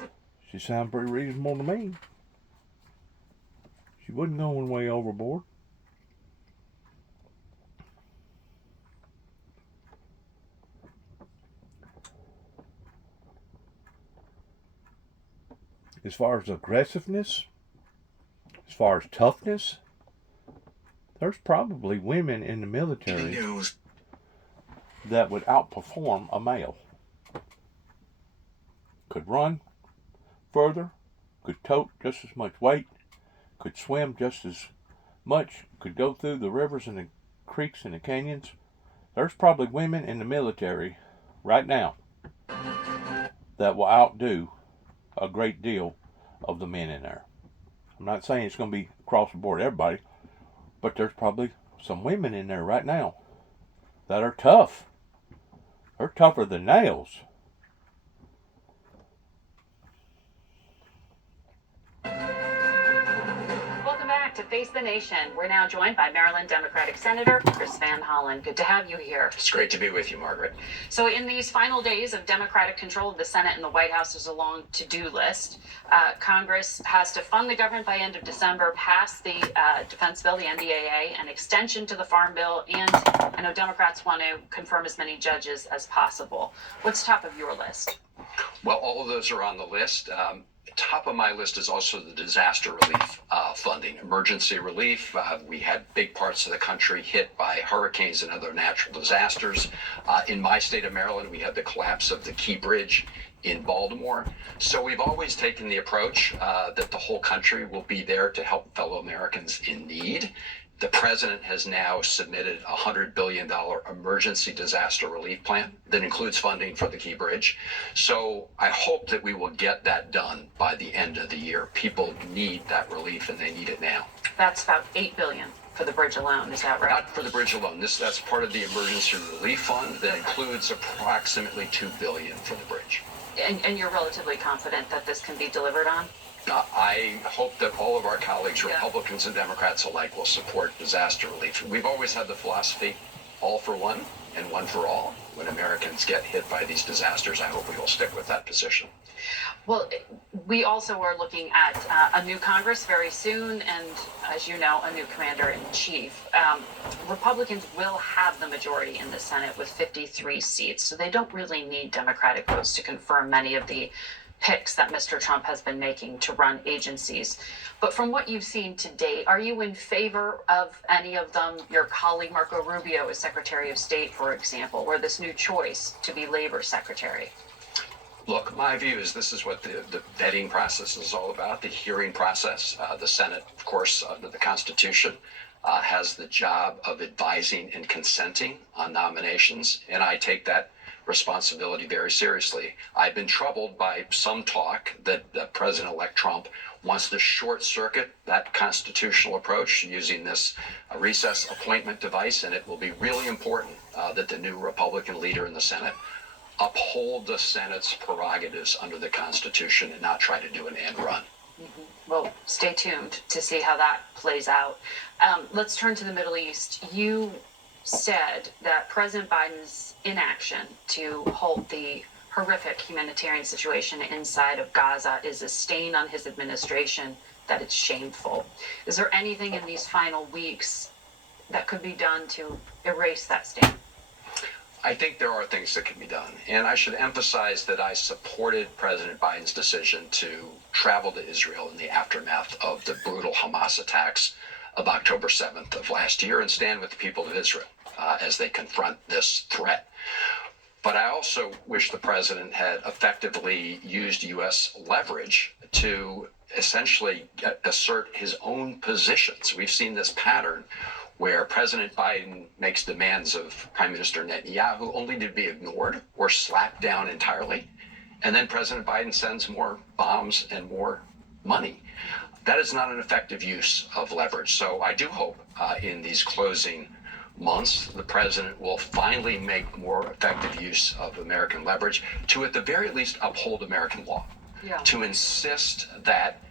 She sounded pretty reasonable to me. She wasn't going way overboard. As far as aggressiveness, as far as toughness, there's probably women in the military that would outperform a male. Could run further, could tote just as much weight, could swim just as much, could go through the rivers and the creeks and the canyons. There's probably women in the military right now that will outdo a great deal of the men in there. I'm not saying it's going to be across the board everybody, but there's probably some women in there right now that are tough. They're tougher than nails. Welcome back to Face the Nation. We're now joined by Maryland Democratic Senator Chris Van Hollen. Good to have you here. It's great to be with you, Margaret. So in these final days of Democratic control of the Senate and the White House, there's a long to-do list. Congress has to fund the government by end of December, pass the defense bill, the NDAA, an extension to the Farm Bill, and I know Democrats want to confirm as many judges as possible. What's top of your list? Well, all of those are on the list. Top of my list is also the disaster relief funding, emergency relief. We had big parts of the country hit by hurricanes and other natural disasters. In my state of Maryland, we had the collapse of the Key Bridge in Baltimore. So we've always taken the approach that the whole country will be there to help fellow Americans in need. The president has now submitted a $100 billion emergency disaster relief plan that includes funding for the Key Bridge. So I hope that we will get that done by the end of the year. People need that relief and they need it now. That's about $8 billion for the bridge alone, is that right? Not for the bridge alone. That's part of the emergency relief fund that includes approximately $2 billion for the bridge. And you're relatively confident that this can be delivered on? I hope that all of our colleagues, Republicans and Democrats alike, will support disaster relief. We've always had the philosophy, all for one and one for all. When Americans get hit by these disasters, I hope we will stick with that position. Well, we also are looking at a new Congress very soon, and as you know, a new commander-in-chief. Republicans will have the majority in the Senate with 53 seats, so they don't really need Democratic votes to confirm many of the picks that Mr. Trump has been making to run agencies. But from what you've seen to date, are you in favor of any of them? Your colleague Marco Rubio is Secretary of State, for example, or this new choice to be Labor Secretary? Look, my view is this is what the vetting process is all about, the hearing process. The Senate, of course, under the Constitution, has the job of advising and consenting on nominations, and I take that responsibility very seriously. I've been troubled by some talk that President-elect Trump wants to short circuit that constitutional approach using this recess appointment device, and it will be really important that the new Republican leader in the Senate uphold the Senate's prerogatives under the Constitution and not try to do an end run. Mm-hmm. Well, stay tuned to see how that plays out. Let's turn to the Middle East. You said that President Biden's inaction to halt the horrific humanitarian situation inside of Gaza is a stain on his administration, that it's shameful. Is there anything in these final weeks that could be done to erase that stain? I think there are things that can be done. And I should emphasize that I supported President Biden's decision to travel to Israel in the aftermath of the brutal Hamas attacks of October 7th of last year and stand with the people of Israel as they confront this threat. But I also wish the president had effectively used U.S. leverage to essentially assert his own positions. We've seen this pattern where President Biden makes demands of Prime Minister Netanyahu only to be ignored or slapped down entirely. And then President Biden sends more bombs and more money. That is not an effective use of leverage. So I do hope in these closing months, the president will finally make more effective use of American leverage to, at the very least, uphold American law. Yeah. To insist that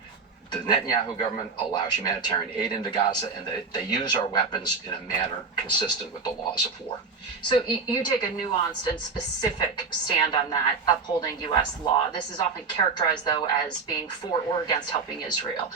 the Netanyahu government allows humanitarian aid into Gaza and that they use our weapons in a manner consistent with the laws of war. So you take a nuanced and specific stand on that, upholding U.S. law. This is often characterized, though, as being for or against helping Israel.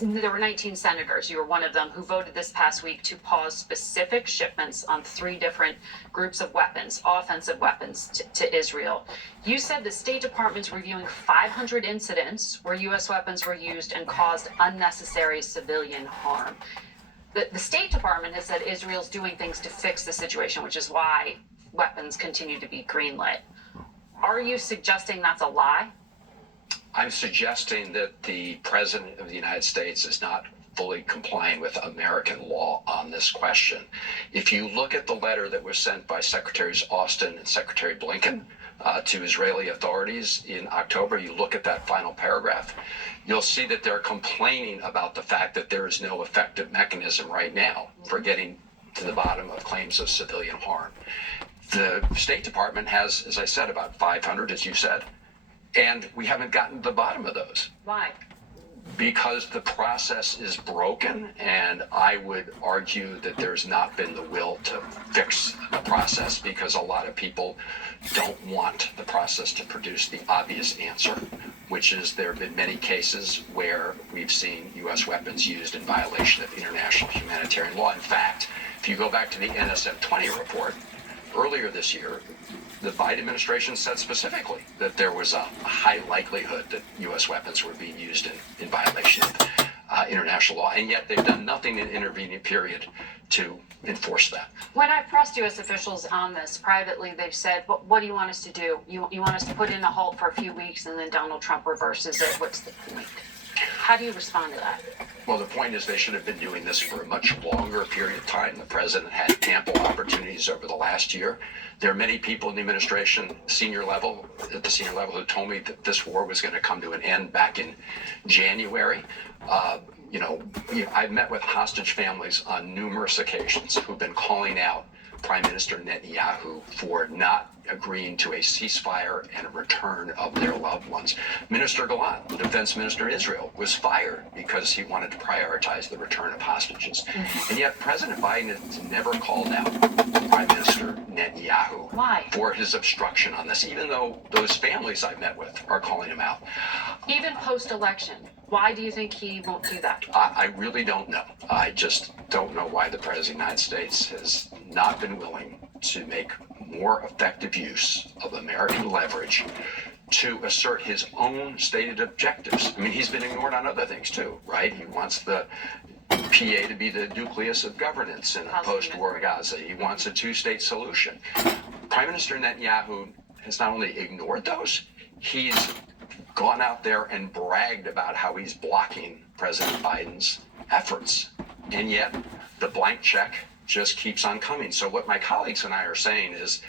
There were 19 senators, you were one of them, who voted this past week to pause specific shipments on 3 different groups of weapons, offensive weapons, to Israel. You said the State Department's reviewing 500 incidents where U.S. weapons were used and caused unnecessary civilian harm. The State Department has said Israel's doing things to fix the situation, which is why weapons continue to be greenlit. Are you suggesting that's a lie? I'm suggesting that the President of the United States is not fully complying with American law on this question. If you look at the letter that was sent by Secretaries Austin and Secretary Blinken to Israeli authorities in October, you look at that final paragraph, you'll see that they're complaining about the fact that there is no effective mechanism right now for getting to the bottom of claims of civilian harm. The State Department has, as I said, about 500, as you said, and we haven't gotten to the bottom of those. Why? Because the process is broken, and I would argue that there's not been the will to fix the process because a lot of people don't want the process to produce the obvious answer, which is there have been many cases where we've seen U.S. weapons used in violation of international humanitarian law. In fact, if you go back to the NSM 20 report, earlier this year, the Biden administration said specifically that there was a high likelihood that U.S. weapons were being used in violation of international law, and yet they've done nothing in the intervening period to enforce that. When I've pressed U.S. officials on this privately, they've said, what do you want us to do? You want us to put in a halt for a few weeks and then Donald Trump reverses it? What's the point? How do you respond to that? Well, the point is they should have been doing this for a much longer period of time. The president had ample opportunities over the last year. There are many people in the administration, at the senior level, who told me that this war was going to come to an end back in January. I've met with hostage families on numerous occasions who've been calling out Prime Minister Netanyahu for not agreeing to a ceasefire and a return of their loved ones. Minister Gallant, the defense minister in Israel, was fired because he wanted to prioritize the return of hostages. And yet President Biden has never called out Prime Minister Netanyahu for his obstruction on this, even though those families I've met with are calling him out. Even post-election, why do you think he won't do that? I really don't know. I just don't know why the President of the United States has not been willing to make more effective use of American leverage to assert his own stated objectives. I mean, he's been ignored on other things too, right? He wants the PA to be the nucleus of governance in a post-war Gaza. He wants a 2-state solution. Prime Minister Netanyahu has not only ignored those, he's gone out there and bragged about how he's blocking President Biden's efforts. And yet, the blank check just keeps on coming. So what my colleagues and I are saying is,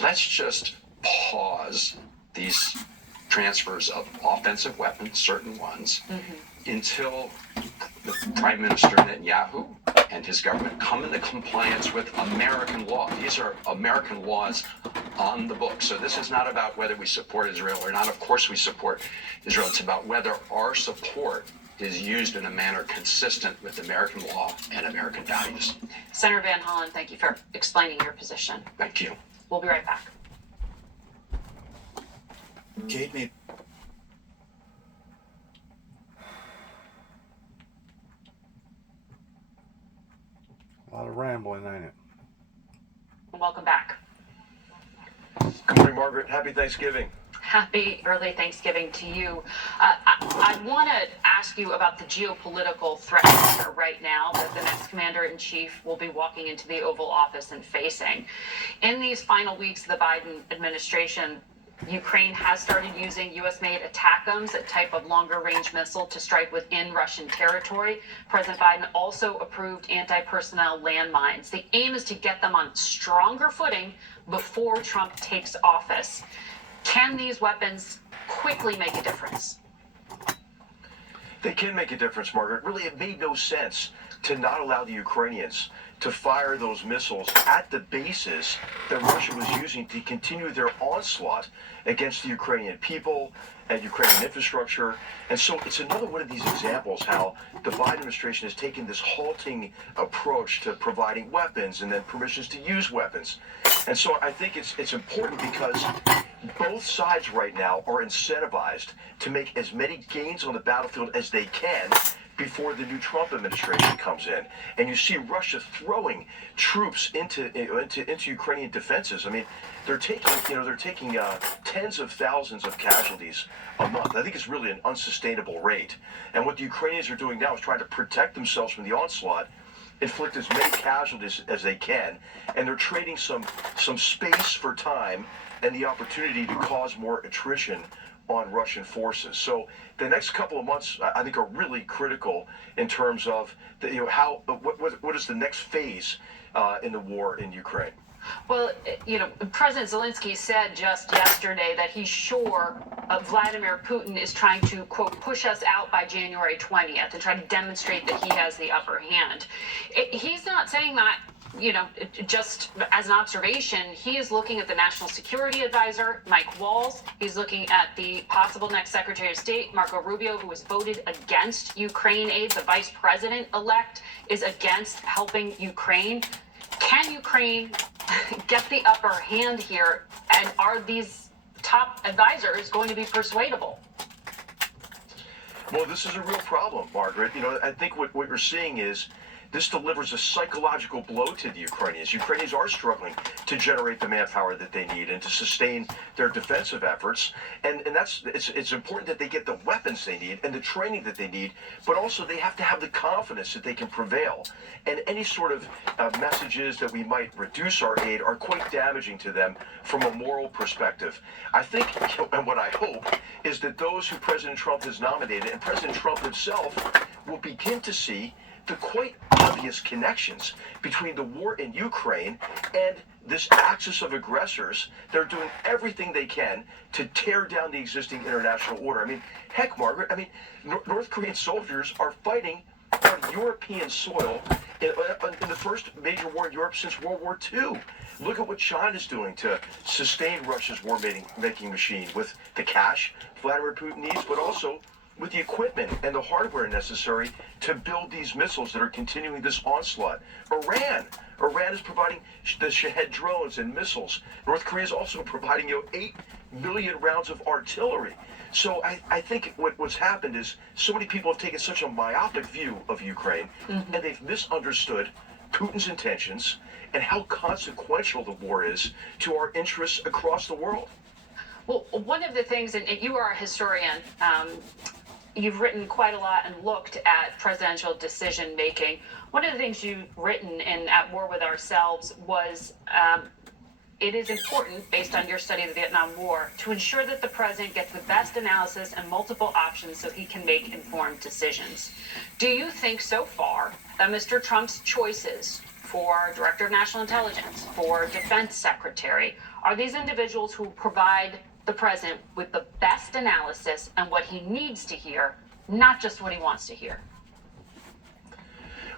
let's just pause these transfers of offensive weapons, certain ones, until the Prime Minister Netanyahu and his government come into compliance with American law. These are American laws on the books. So this is not about whether we support Israel or not. Of course we support Israel. It's about whether our support is used in a manner consistent with American law and American values. Senator Van Hollen, thank you for explaining your position. Thank you. We'll be right back. Jade made A lot of rambling, ain't it? Welcome back. Good morning, Margaret. Happy Thanksgiving. Happy early Thanksgiving to you. I want to ask you about the geopolitical threat right now that the next commander-in-chief will be walking into the Oval Office and facing. In these final weeks of the Biden administration, Ukraine has started using US-made ATACMS, a type of longer-range missile to strike within Russian territory. President Biden also approved anti-personnel landmines. The aim is to get them on stronger footing before Trump takes office. Can these weapons quickly make a difference? They can make a difference, Margaret. Really, it made no sense to not allow the Ukrainians to fire those missiles at the bases that Russia was using to continue their onslaught against the Ukrainian people and Ukrainian infrastructure. And so it's another one of these examples how the Biden administration has taken this halting approach to providing weapons and then permissions to use weapons. And so I think it's important because both sides right now are incentivized to make as many gains on the battlefield as they can before the new Trump administration comes in. And you see Russia throwing troops into Ukrainian defenses. I mean, they're taking tens of thousands of casualties a month. I think it's really an unsustainable rate. And what the Ukrainians are doing now is trying to protect themselves from the onslaught, inflict as many casualties as they can, and they're trading some space for time and the opportunity to cause more attrition on Russian forces. So the next couple of months, I think, are really critical in terms of what is the next phase in the war in Ukraine. Well, President Zelensky said just yesterday that he's sure Vladimir Putin is trying to, quote, push us out by January 20th and try to demonstrate that he has the upper hand. He's not saying that, just as an observation. He is looking at the National Security Advisor, Mike Waltz. He's looking at the possible next Secretary of State, Marco Rubio, who has voted against Ukraine aid. The vice president-elect is against helping Ukraine. Can Ukraine get the upper hand here? And are these top advisors going to be persuadable? Well, this is a real problem, Margaret. I think what you're seeing is this delivers a psychological blow to the Ukrainians. Ukrainians are struggling to generate the manpower that they need and to sustain their defensive efforts. And it's important that they get the weapons they need and the training that they need, but also they have to have the confidence that they can prevail. And any sort of messages that we might reduce our aid are quite damaging to them from a moral perspective. I think, and what I hope, is that those who President Trump has nominated and President Trump himself will begin to see the quite obvious connections between the war in Ukraine and this axis of aggressors. They're doing everything they can to tear down the existing international order. I mean, heck, Margaret, North Korean soldiers are fighting on European soil in the first major war in Europe since World War II. Look at what China's doing to sustain Russia's war-making machine with the cash Vladimir Putin needs, but also with the equipment and the hardware necessary to build these missiles that are continuing this onslaught. Iran is providing the Shahed drones and missiles. North Korea is also providing 8 million rounds of artillery. So I think what's happened is so many people have taken such a myopic view of Ukraine, and they've misunderstood Putin's intentions and how consequential the war is to our interests across the world. Well, one of the things, and you are a historian, you've written quite a lot and looked at presidential decision making. One of the things you've written in At War with Ourselves was it is important, based on your study of the Vietnam War, to ensure that the president gets the best analysis and multiple options so he can make informed decisions. Do you think so far that Mr. Trump's choices for Director of National Intelligence, for Defense Secretary, are these individuals who provide the president with the best analysis and what he needs to hear, not just what he wants to hear?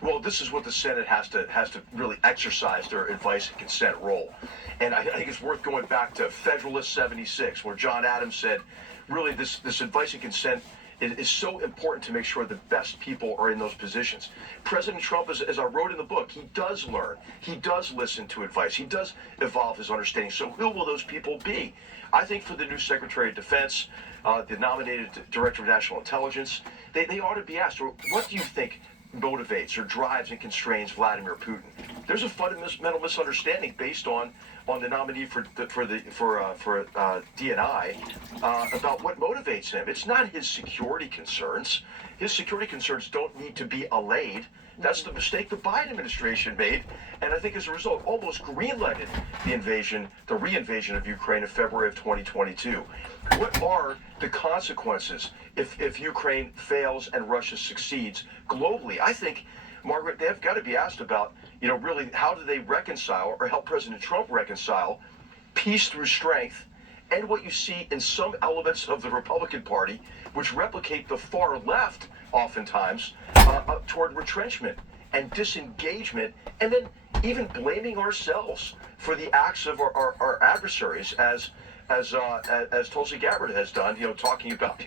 Well, this is what the Senate has to really exercise their advice and consent role. And I think it's worth going back to Federalist 76, where John Adams said, really, this advice and consent is so important to make sure the best people are in those positions. President Trump, as I wrote in the book, he does learn. He does listen to advice. He does evolve his understanding. So who will those people be? I think for the new Secretary of Defense, the nominated Director of National Intelligence, they ought to be asked, what do you think motivates or drives and constrains Vladimir Putin. There's a fundamental misunderstanding based on the nominee for DNI about what motivates him. It's not his security concerns. His security concerns don't need to be allayed. That's the mistake the Biden administration made, and I think as a result almost greenlighted the reinvasion of Ukraine in February of 2022. What are the consequences if Ukraine fails and Russia succeeds globally? I think, Margaret, they've got to be asked about, really how do they reconcile or help President Trump reconcile peace through strength and what you see in some elements of the Republican Party, which replicate the far left oftentimes, toward retrenchment and disengagement, and then even blaming ourselves for the acts of our adversaries, as Tulsi Gabbard has done, talking about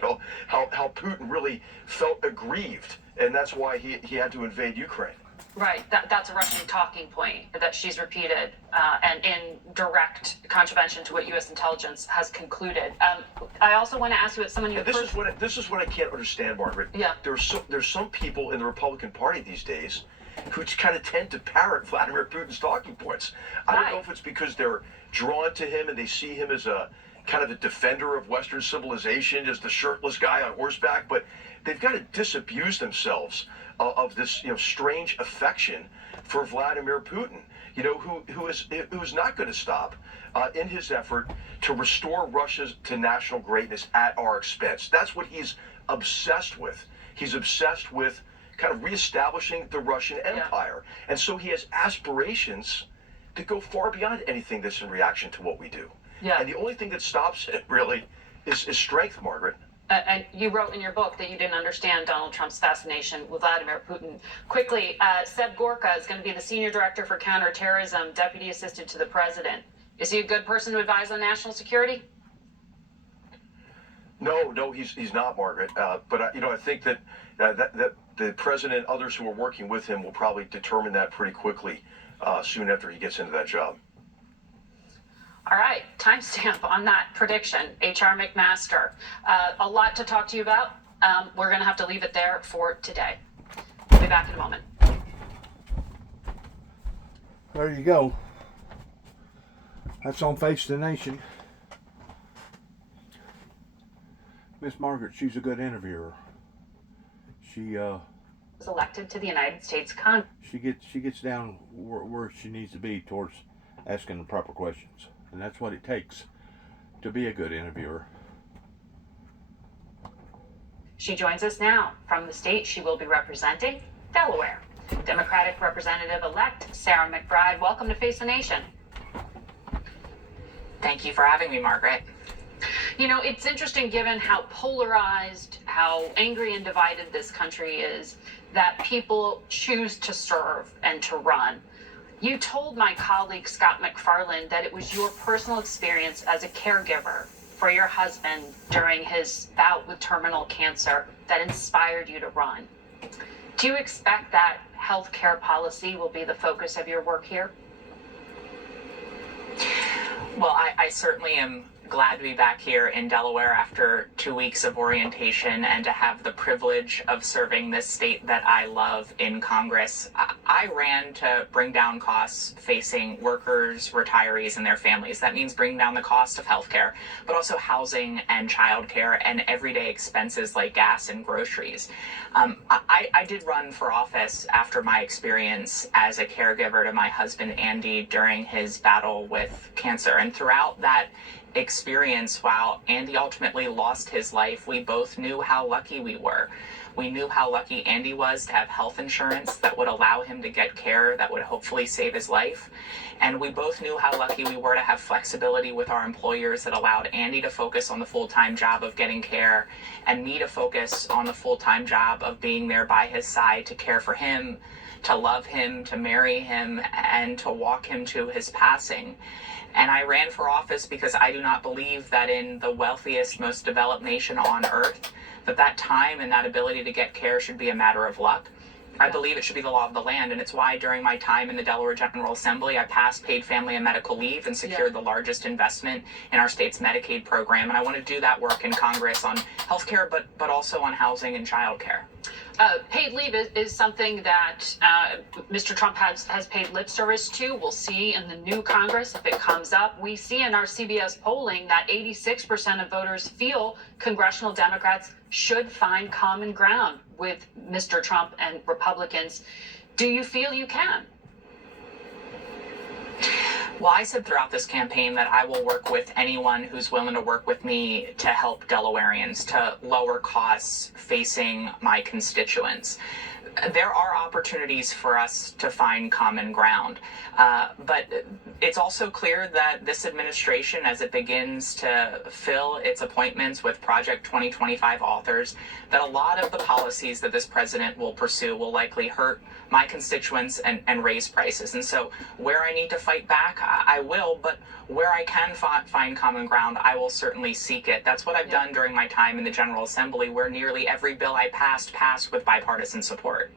how Putin really felt aggrieved, and that's why he had to invade Ukraine. Right, that's a Russian talking point that she's repeated, and in direct contravention to what U.S. intelligence has concluded. I also want to ask you about someone you. This is what I can't understand, Margaret. Yeah. There's some people in the Republican Party these days who kind of tend to parrot Vladimir Putin's talking points. I don't know if it's because they're drawn to him and they see him as a kind of a defender of Western civilization, as the shirtless guy on horseback, but they've got to disabuse themselves of this strange affection for Vladimir Putin, who is not going to stop in his effort to restore Russia to national greatness at our expense. That's what he's obsessed with. He's obsessed with kind of reestablishing the Russian Empire. And so he has aspirations that go far beyond anything that's in reaction to what we do. Yeah. And the only thing that stops it, really, is strength, Margaret. And you wrote in your book that you didn't understand Donald Trump's fascination with Vladimir Putin. Quickly, Seb Gorka is going to be the Senior Director for Counterterrorism, Deputy Assistant to the President. Is he a good person to advise on national security? No, he's not, Margaret. But I think that the president and others who are working with him will probably determine that pretty quickly soon after he gets into that job. All right, timestamp on that prediction, H.R. McMaster. A lot to talk to you about. We're going to have to leave it there for today. We'll be back in a moment. There you go. That's on Face the Nation. Miss Margaret, she's a good interviewer. She was elected to the United States Congress. She gets down where she needs to be towards asking the proper questions. And that's what it takes to be a good interviewer. She joins us now from the state she will be representing, Delaware. Democratic Representative-elect Sarah McBride, welcome to Face the Nation. Thank you for having me, Margaret. It's interesting given how polarized, how angry and divided this country is, that people choose to serve and to run. You told my colleague Scott McFarland that it was your personal experience as a caregiver for your husband during his bout with terminal cancer that inspired you to run. Do you expect that healthcare policy will be the focus of your work here? Well, I certainly am glad to be back here in Delaware after 2 weeks of orientation and to have the privilege of serving this state that I love in Congress. I ran to bring down costs facing workers, retirees, and their families. That means bringing down the cost of healthcare, but also housing and childcare and everyday expenses like gas and groceries. I did run for office after my experience as a caregiver to my husband, Andy, during his battle with cancer. And throughout that experience, while Andy ultimately lost his life, we both knew how lucky we were. We knew how lucky Andy was to have health insurance that would allow him to get care that would hopefully save his life. And we both knew how lucky we were to have flexibility with our employers that allowed Andy to focus on the full-time job of getting care and me to focus on the full-time job of being there by his side to care for him, to love him, to marry him, and to walk him to his passing. And I ran for office because I do not believe that in the wealthiest, most developed nation on earth, that time and that ability to get care should be a matter of luck. I believe it should be the law of the land, and it's why during my time in the Delaware General Assembly, I passed paid family and medical leave and secured the largest investment in our state's Medicaid program. And I want to do that work in Congress on healthcare, but also on housing and childcare. Paid leave is something that Mr. Trump has paid lip service to. We'll see in the new Congress if it comes up. We see in our CBS polling that 86% of voters feel congressional Democrats should find common ground with Mr. Trump and Republicans. Do you feel you can? Well, I said throughout this campaign that I will work with anyone who's willing to work with me to help Delawareans to lower costs facing my constituents. There are opportunities for us to find common ground, but it's also clear that this administration, as it begins to fill its appointments with Project 2025 authors, that a lot of the policies that this president will pursue will likely hurt my constituents and raise prices. And so where I need to fight back, I will, but where I can find common ground, I will certainly seek it. That's what I've done during my time in the General Assembly, where nearly every bill I passed with bipartisan support.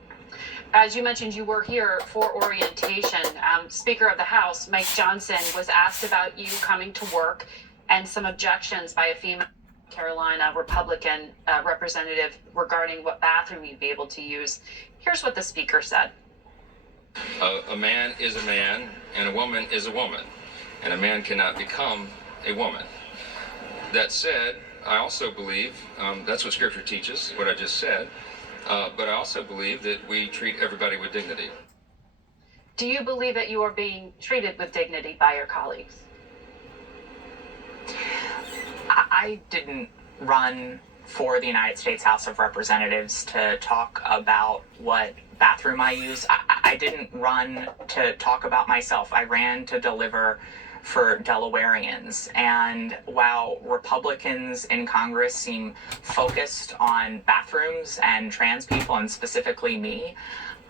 As you mentioned, you were here for orientation. Speaker of the House, Mike Johnson, was asked about you coming to work and some objections by a female Carolina Republican representative regarding what bathroom you'd be able to use. Here's what the speaker said. A man is a man and a woman is a woman, and a man cannot become a woman. That said, I also believe, that's what Scripture teaches, what I just said, but I also believe that we treat everybody with dignity. Do you believe that you are being treated with dignity by your colleagues? I didn't run for the United States House of Representatives to talk about what bathroom I use. I didn't run to talk about myself. I ran to deliver for Delawareans. And while Republicans in Congress seem focused on bathrooms and trans people, and specifically me,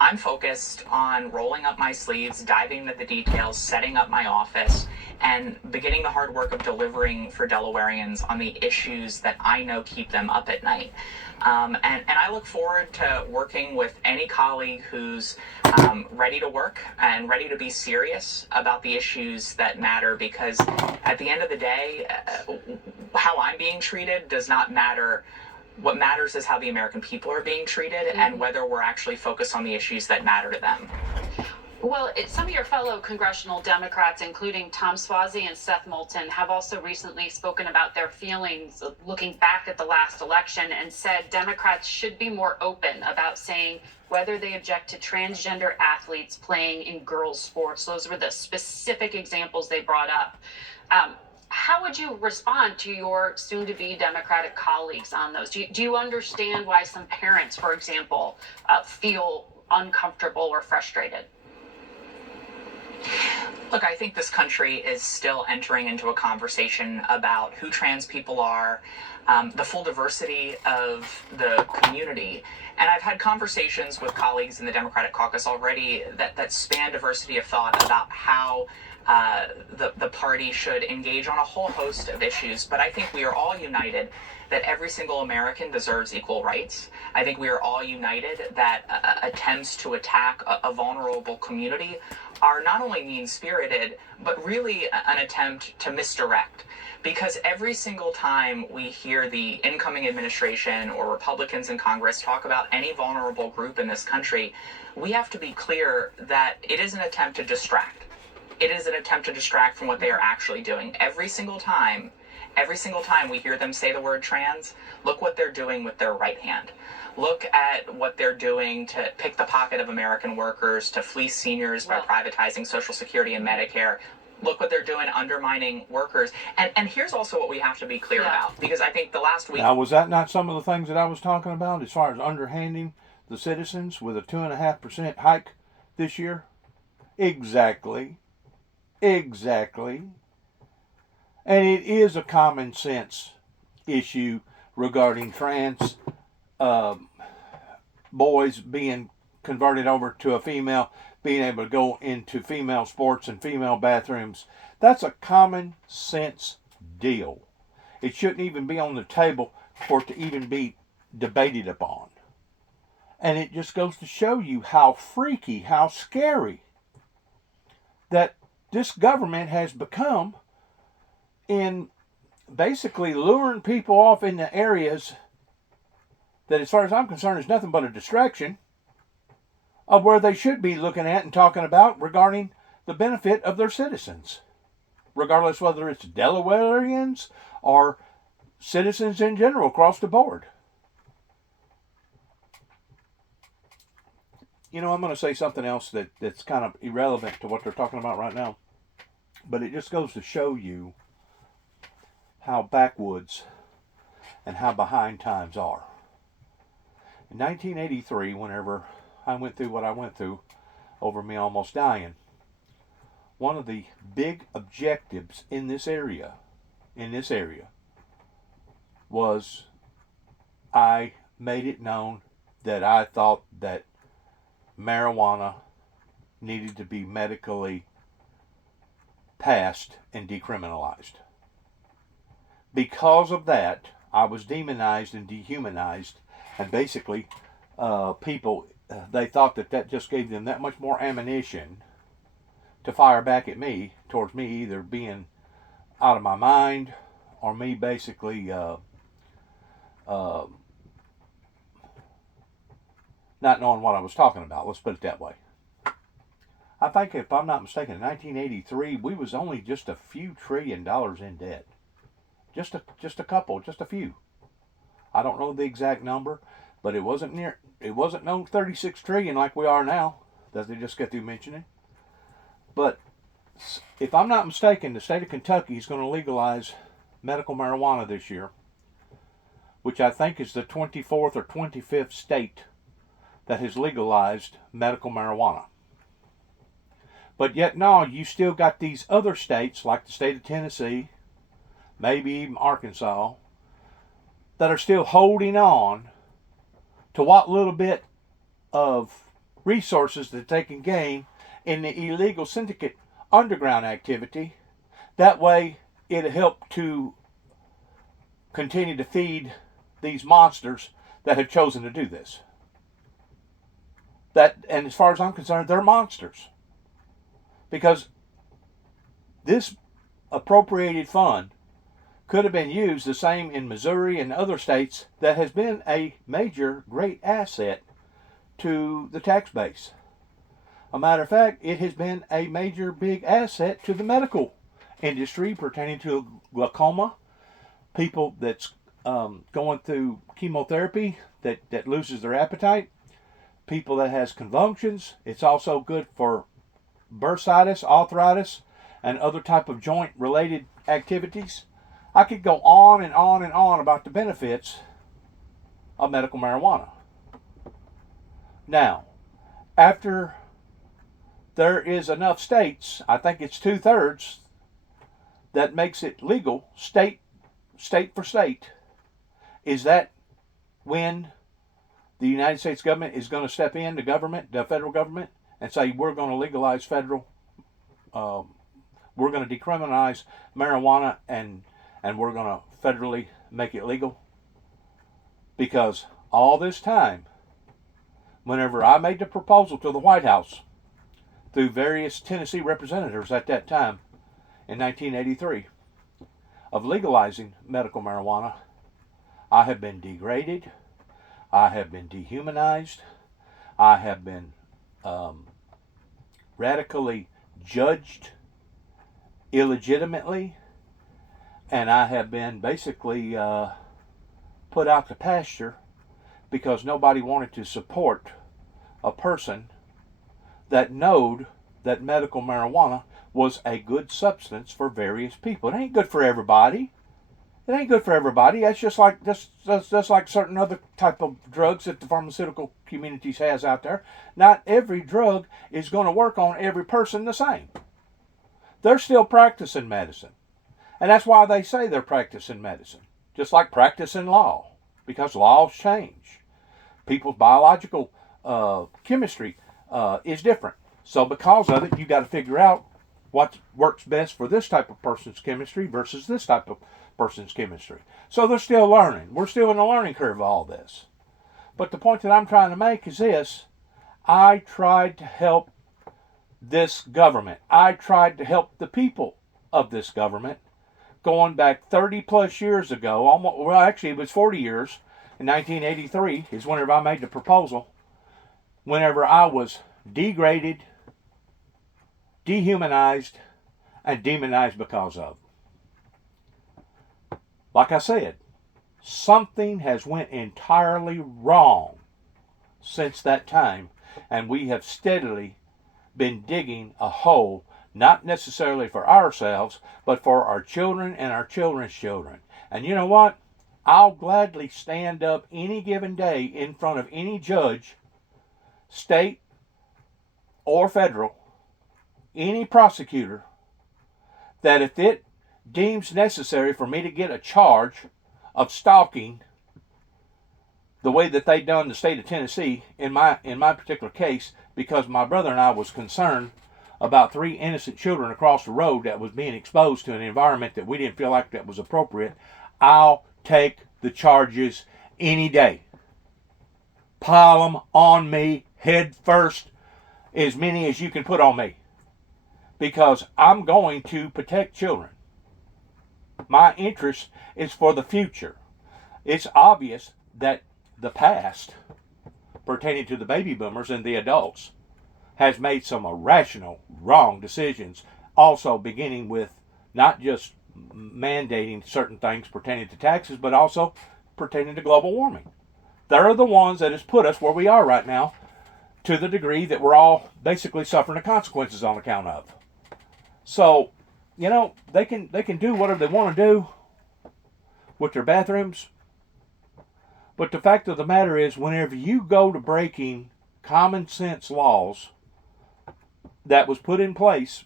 I'm focused on rolling up my sleeves, diving into the details, setting up my office, and beginning the hard work of delivering for Delawareans on the issues that I know keep them up at night. And I look forward to working with any colleague who's ready to work and ready to be serious about the issues that matter, because at the end of the day, how I'm being treated does not matter. What matters is how the American people are being treated and whether we're actually focused on the issues that matter to them. Well, some of your fellow congressional Democrats, including Tom Suozzi and Seth Moulton, have also recently spoken about their feelings looking back at the last election and said Democrats should be more open about saying whether they object to transgender athletes playing in girls' sports. Those were the specific examples they brought up. How would you respond to your soon-to-be Democratic colleagues on those? Do you understand why some parents, for example, feel uncomfortable or frustrated? Look, I think this country is still entering into a conversation about who trans people are, the full diversity of the community. And I've had conversations with colleagues in the Democratic caucus already that span diversity of thought about how the party should engage on a whole host of issues. But I think we are all united that every single American deserves equal rights. I think we are all united that attempts to attack a vulnerable community are not only mean-spirited, but really an attempt to misdirect. Because every single time we hear the incoming administration or Republicans in Congress talk about any vulnerable group in this country, we have to be clear that it is an attempt to distract. It is an attempt to distract from what they are actually doing. Every single time we hear them say the word trans, look what they're doing with their right hand. Look at what they're doing to pick the pocket of American workers, to fleece seniors by privatizing Social Security and Medicare. Look what they're doing, undermining workers. And here's also what we have to be clear about, because I think the last week... Now, was that not some of the things that I was talking about as far as underhanding the citizens with a 2.5% hike this year? Exactly. And it is a common sense issue regarding trans boys being converted over to a female, being able to go into female sports and female bathrooms. That's a common sense deal. It shouldn't even be on the table for it to even be debated upon. And it just goes to show you how freaky, how scary that this government has become in basically luring people off into areas that, as far as I'm concerned, is nothing but a distraction of where they should be looking at and talking about regarding the benefit of their citizens, regardless whether it's Delawareans or citizens in general across the board. You know, I'm going to say something else that's kind of irrelevant to what they're talking about right now, but it just goes to show you how backwoods and how behind times are. In 1983, whenever I went through what I went through over me almost dying, one of the big objectives in this area was I made it known that I thought that marijuana needed to be medically passed and decriminalized. Because of that, I was demonized and dehumanized, and basically people, they thought that just gave them that much more ammunition to fire back at me, towards me either being out of my mind or me basically not knowing what I was talking about. Let's put it that way. I think, if I'm not mistaken, in 1983, we was only just a few $1 trillion in debt. Just a few. I don't know the exact number, but it wasn't no 36 trillion like we are now, that they just get through mentioning. But if I'm not mistaken, the state of Kentucky is going to legalize medical marijuana this year, which I think is the 24th or 25th state that has legalized medical marijuana. But yet now you still got these other states, like the state of Tennessee, maybe even Arkansas, that are still holding on to what little bit of resources that they can gain in the illegal syndicate underground activity. That way it'll help to continue to feed these monsters that have chosen to do this. And as far as I'm concerned, they're monsters. Because this appropriated fund could have been used the same in Missouri and other states that has been a major, great asset to the tax base. A matter of fact, it has been a major, big asset to the medical industry pertaining to glaucoma, people that's going through chemotherapy that loses their appetite, people that has convulsions. It's also good for bursitis, arthritis, and other type of joint related activities. I could go on and on and on about the benefits of medical marijuana. Now, after there is enough states, I think it's 2/3, that makes it legal, state for state, is that when the United States government is going to step in, the federal government, and say, we're going to legalize we're going to decriminalize marijuana and we're going to federally make it legal. Because all this time, whenever I made the proposal to the White House through various Tennessee representatives at that time in 1983 of legalizing medical marijuana, I have been degraded, I have been dehumanized, I have been radically judged illegitimately, and I have been basically put out to pasture because nobody wanted to support a person that knowed that medical marijuana was a good substance for various people. It ain't good for everybody. It ain't good for everybody. That's just like certain other type of drugs that the pharmaceutical communities has out there. Not every drug is going to work on every person the same. They're still practicing medicine. And that's why they say they're practicing medicine. Just like practicing law. Because laws change. People's biological chemistry is different. So because of it, you got to figure out what works best for this type of person's chemistry versus this type of person's chemistry. So they're still learning. We're still in the learning curve of all this. But the point that I'm trying to make is this. I tried to help this government. I tried to help the people of this government going back 30 plus years ago. Actually it was 40 years in 1983 is whenever I made the proposal, whenever I was degraded, dehumanized, and demonized because of. Like I said, something has went entirely wrong since that time, and we have steadily been digging a hole, not necessarily for ourselves, but for our children and our children's children. And you know what? I'll gladly stand up any given day in front of any judge, state or federal, any prosecutor, that if it deems necessary for me to get a charge of stalking the way that they done the state of Tennessee in my particular case, because my brother and I was concerned about 3 innocent children across the road that was being exposed to an environment that we didn't feel like that was appropriate, I'll take the charges any day. Pile them on me head first, as many as you can put on me, because I'm going to protect children. My interest is for the future. It's obvious that the past pertaining to the baby boomers and the adults has made some irrational, wrong decisions, also beginning with not just mandating certain things pertaining to taxes, but also pertaining to global warming. They're the ones that has put us where we are right now, to the degree that we're all basically suffering the consequences on account of. So, you know, they can do whatever they want to do with their bathrooms. But the fact of the matter is, whenever you go to breaking common sense laws that was put in place,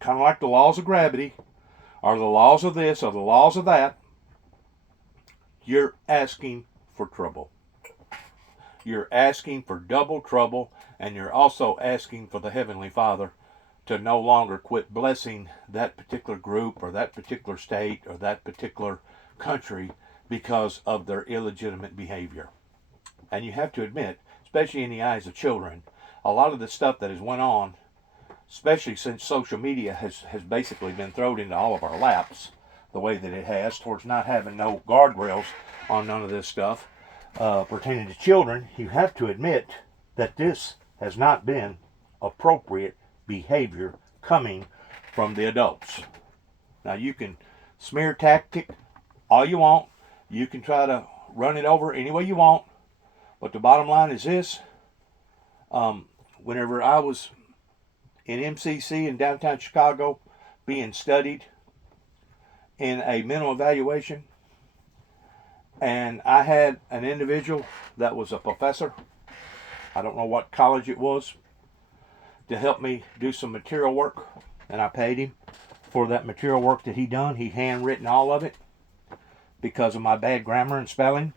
kind of like the laws of gravity, or the laws of this, or the laws of that, you're asking for trouble. You're asking for double trouble, and you're also asking for the Heavenly Father to no longer quit blessing that particular group, or that particular state, or that particular country because of their illegitimate behavior. And you have to admit, especially in the eyes of children, a lot of the stuff that has went on, especially since social media has basically been thrown into all of our laps, the way that it has, towards not having no guardrails on none of this stuff pertaining to children, you have to admit that this has not been appropriate behavior coming from the adults. Now, you can smear tactic all you want. You can try to run it over any way you want. But the bottom line is this. Whenever I was in MCC in downtown Chicago being studied in a mental evaluation, and I had an individual that was a professor, I don't know what college it was, to help me do some material work, and I paid him for that material work that he done. He handwritten all of it. Because of my bad grammar and spelling,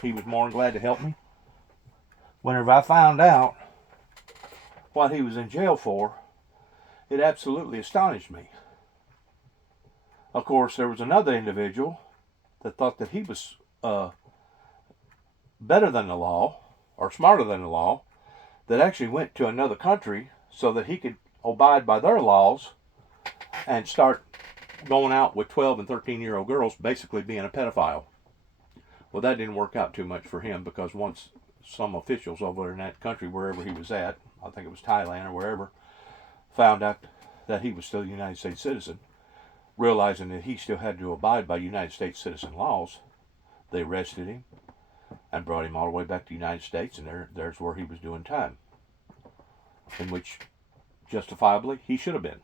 he was more than glad to help me. Whenever I found out what he was in jail for, it absolutely astonished me. Of course, there was another individual that thought that he was better than the law, or smarter than the law, that actually went to another country so that he could abide by their laws and start going out with 12 and 13-year-old girls, basically being a pedophile. Well, that didn't work out too much for him, because once some officials over in that country, wherever he was at, I think it was Thailand or wherever, found out that he was still a United States citizen, realizing that he still had to abide by United States citizen laws, they arrested him and brought him all the way back to the United States, and there's where he was doing time, in which justifiably he should have been.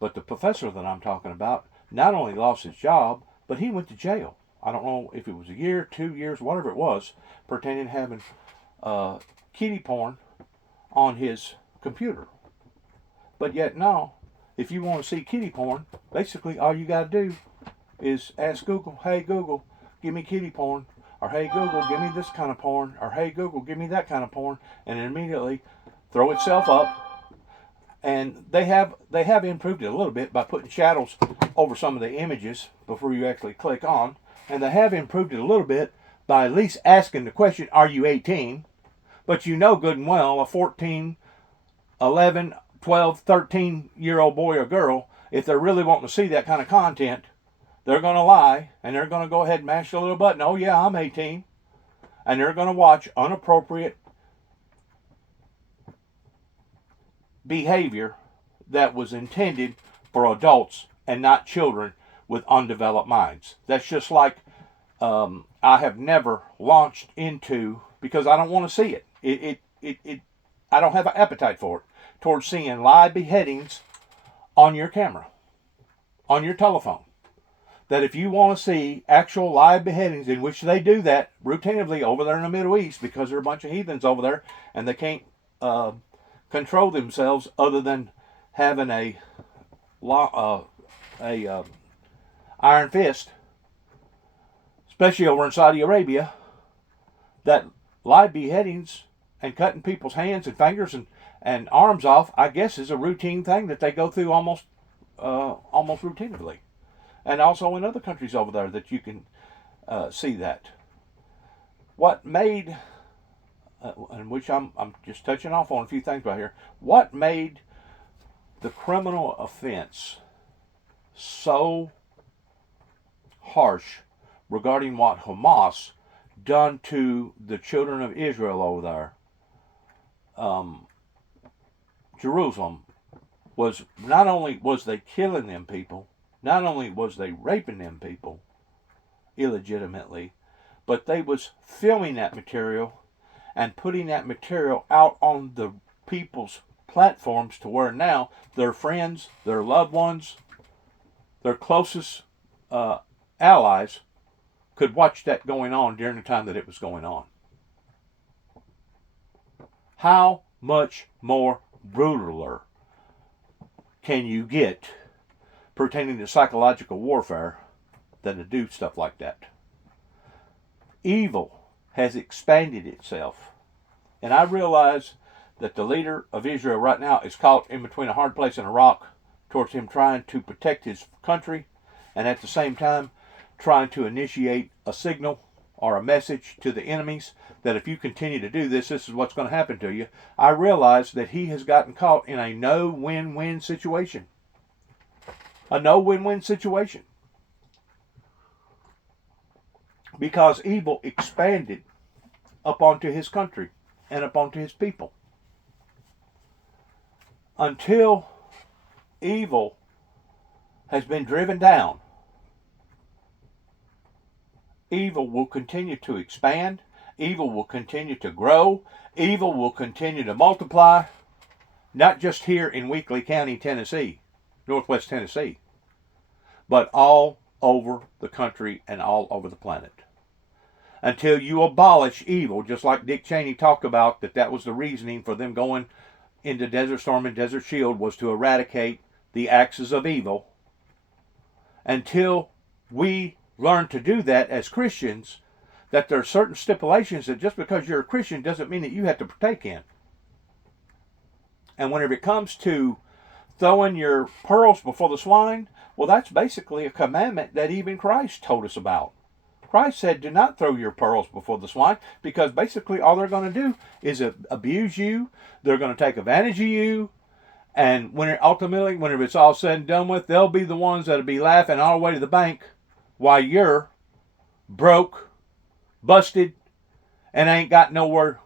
But the professor that I'm talking about not only lost his job, but he went to jail. I don't know if it was a year, 2 years, whatever it was, pertaining to having kiddie porn on his computer. But yet now, if you want to see kiddie porn, basically all you got to do is ask Google, hey Google, give me kiddie porn, or hey Google, give me this kind of porn, or hey Google, give me that kind of porn, and it immediately throw itself up. And they have improved it a little bit by putting shadows over some of the images before you actually click on. And they have improved it a little bit by at least asking the question, are you 18? But you know good and well a 14, 11, 12, 13-year-old boy or girl, if they're really wanting to see that kind of content, they're going to lie, and they're going to go ahead and mash the little button. Oh yeah, I'm 18. And they're going to watch inappropriate behavior that was intended for adults and not children with undeveloped minds. That's just like I have never launched into, because I don't want to see it. I don't have an appetite for it, towards seeing live beheadings on your camera, on your telephone. That if you want to see actual live beheadings, in which they do that routinely over there in the Middle East, because there are a bunch of heathens over there and they can't control themselves other than having a iron fist, especially over in Saudi Arabia, that live beheadings and cutting people's hands and fingers and arms off, I guess, is a routine thing that they go through almost routinely. And also in other countries over there that you can see that. What made, and which I'm just touching off on a few things right here, what made the criminal offense so harsh regarding what Hamas done to the children of Israel over there, Jerusalem, was not only was they killing them people, not only was they raping them people illegitimately, but they was filming that material and putting that material out on the people's platforms to where now their friends, their loved ones, their closest allies could watch that going on during the time that it was going on. How much more brutaler can you get pertaining to psychological warfare than to do stuff like that? Evil has expanded itself. And I realize that the leader of Israel right now is caught in between a hard place and a rock towards him trying to protect his country and at the same time trying to initiate a signal or a message to the enemies that if you continue to do this, this is what's going to happen to you. I realize that he has gotten caught in a no-win-win situation. A no-win-win situation. Because evil expanded up onto his country and up onto his people. Until evil has been driven down, evil will continue to expand. Evil will continue to grow. Evil will continue to multiply. Not just here in Weakley County, Tennessee, Northwest Tennessee, but all over the country and all over the planet. Until you abolish evil, just like Dick Cheney talked about, that was the reasoning for them going into Desert Storm and Desert Shield, was to eradicate the axis of evil. Until we learn to do that as Christians, that there are certain stipulations that just because you're a Christian doesn't mean that you have to partake in. And whenever it comes to throwing your pearls before the swine, well, that's basically a commandment that even Christ told us about. Christ said, do not throw your pearls before the swine, because basically all they're going to do is abuse you. They're going to take advantage of you. And ultimately, whenever it's all said and done with, they'll be the ones that'll be laughing all the way to the bank while you're broke, busted, and ain't got nowhere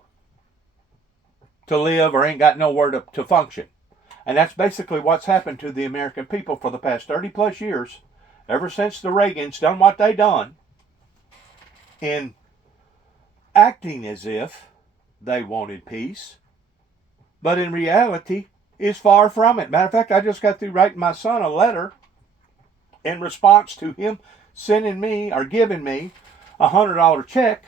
to live or ain't got nowhere to function. And that's basically what's happened to the American people for the past 30 plus years, ever since the Reagans done what they done, in acting as if they wanted peace, but in reality is far from it. Matter of fact, I just got through writing my son a letter in response to him sending me or giving me $100 check,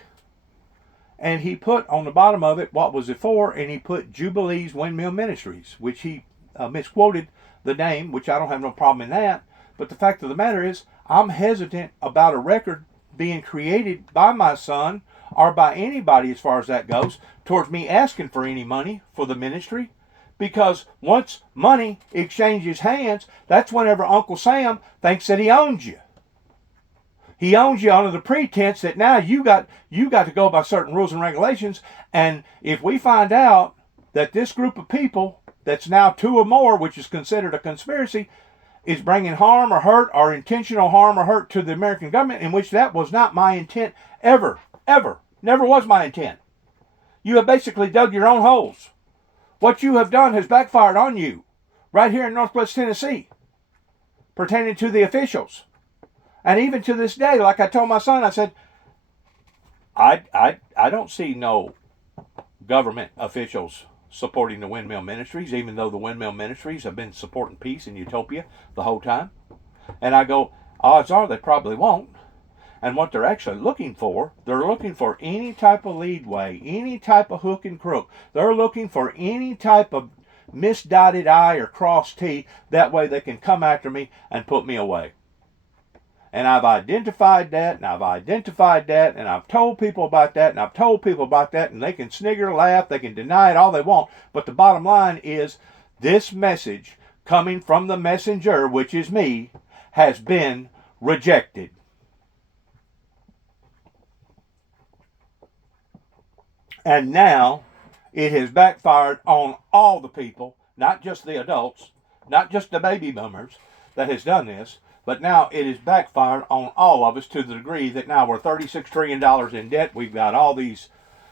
and he put on the bottom of it what was it for, and he put Jubilee's Windmill Ministries, which he misquoted the name, which I don't have no problem in that. But the fact of the matter is, I'm hesitant about a record being created by my son or by anybody as far as that goes towards me asking for any money for the ministry, because once money exchanges hands, that's whenever Uncle Sam thinks that he owns you. He owns you under the pretense that now you got to go by certain rules and regulations. And if we find out that this group of people, that's now 2 or more, which is considered a conspiracy, is bringing harm or hurt or intentional harm or hurt to the American government, in which that was not my intent ever, ever, never was my intent. You have basically dug your own holes. What you have done has backfired on you right here in Northwest Tennessee, pertaining to the officials. And even to this day, like I told my son, I said, I don't see no government officials supporting the windmill ministries, even though the windmill ministries have been supporting peace and utopia the whole time. And I go, odds are they probably won't. And what they're actually looking for, they're looking for any type of leadway, any type of hook and crook. They're looking for any type of misdotted I or crossed T. That way they can come after me and put me away. And I've identified that, and I've identified that, and I've told people about that, and I've told people about that, and they can snigger, laugh, they can deny it all they want. But the bottom line is, this message coming from the messenger, which is me, has been rejected. And now it has backfired on all the people, not just the adults, not just the baby boomers that has done this, but now it is backfired on all of us to the degree that now we're $36 trillion in debt. We've got all these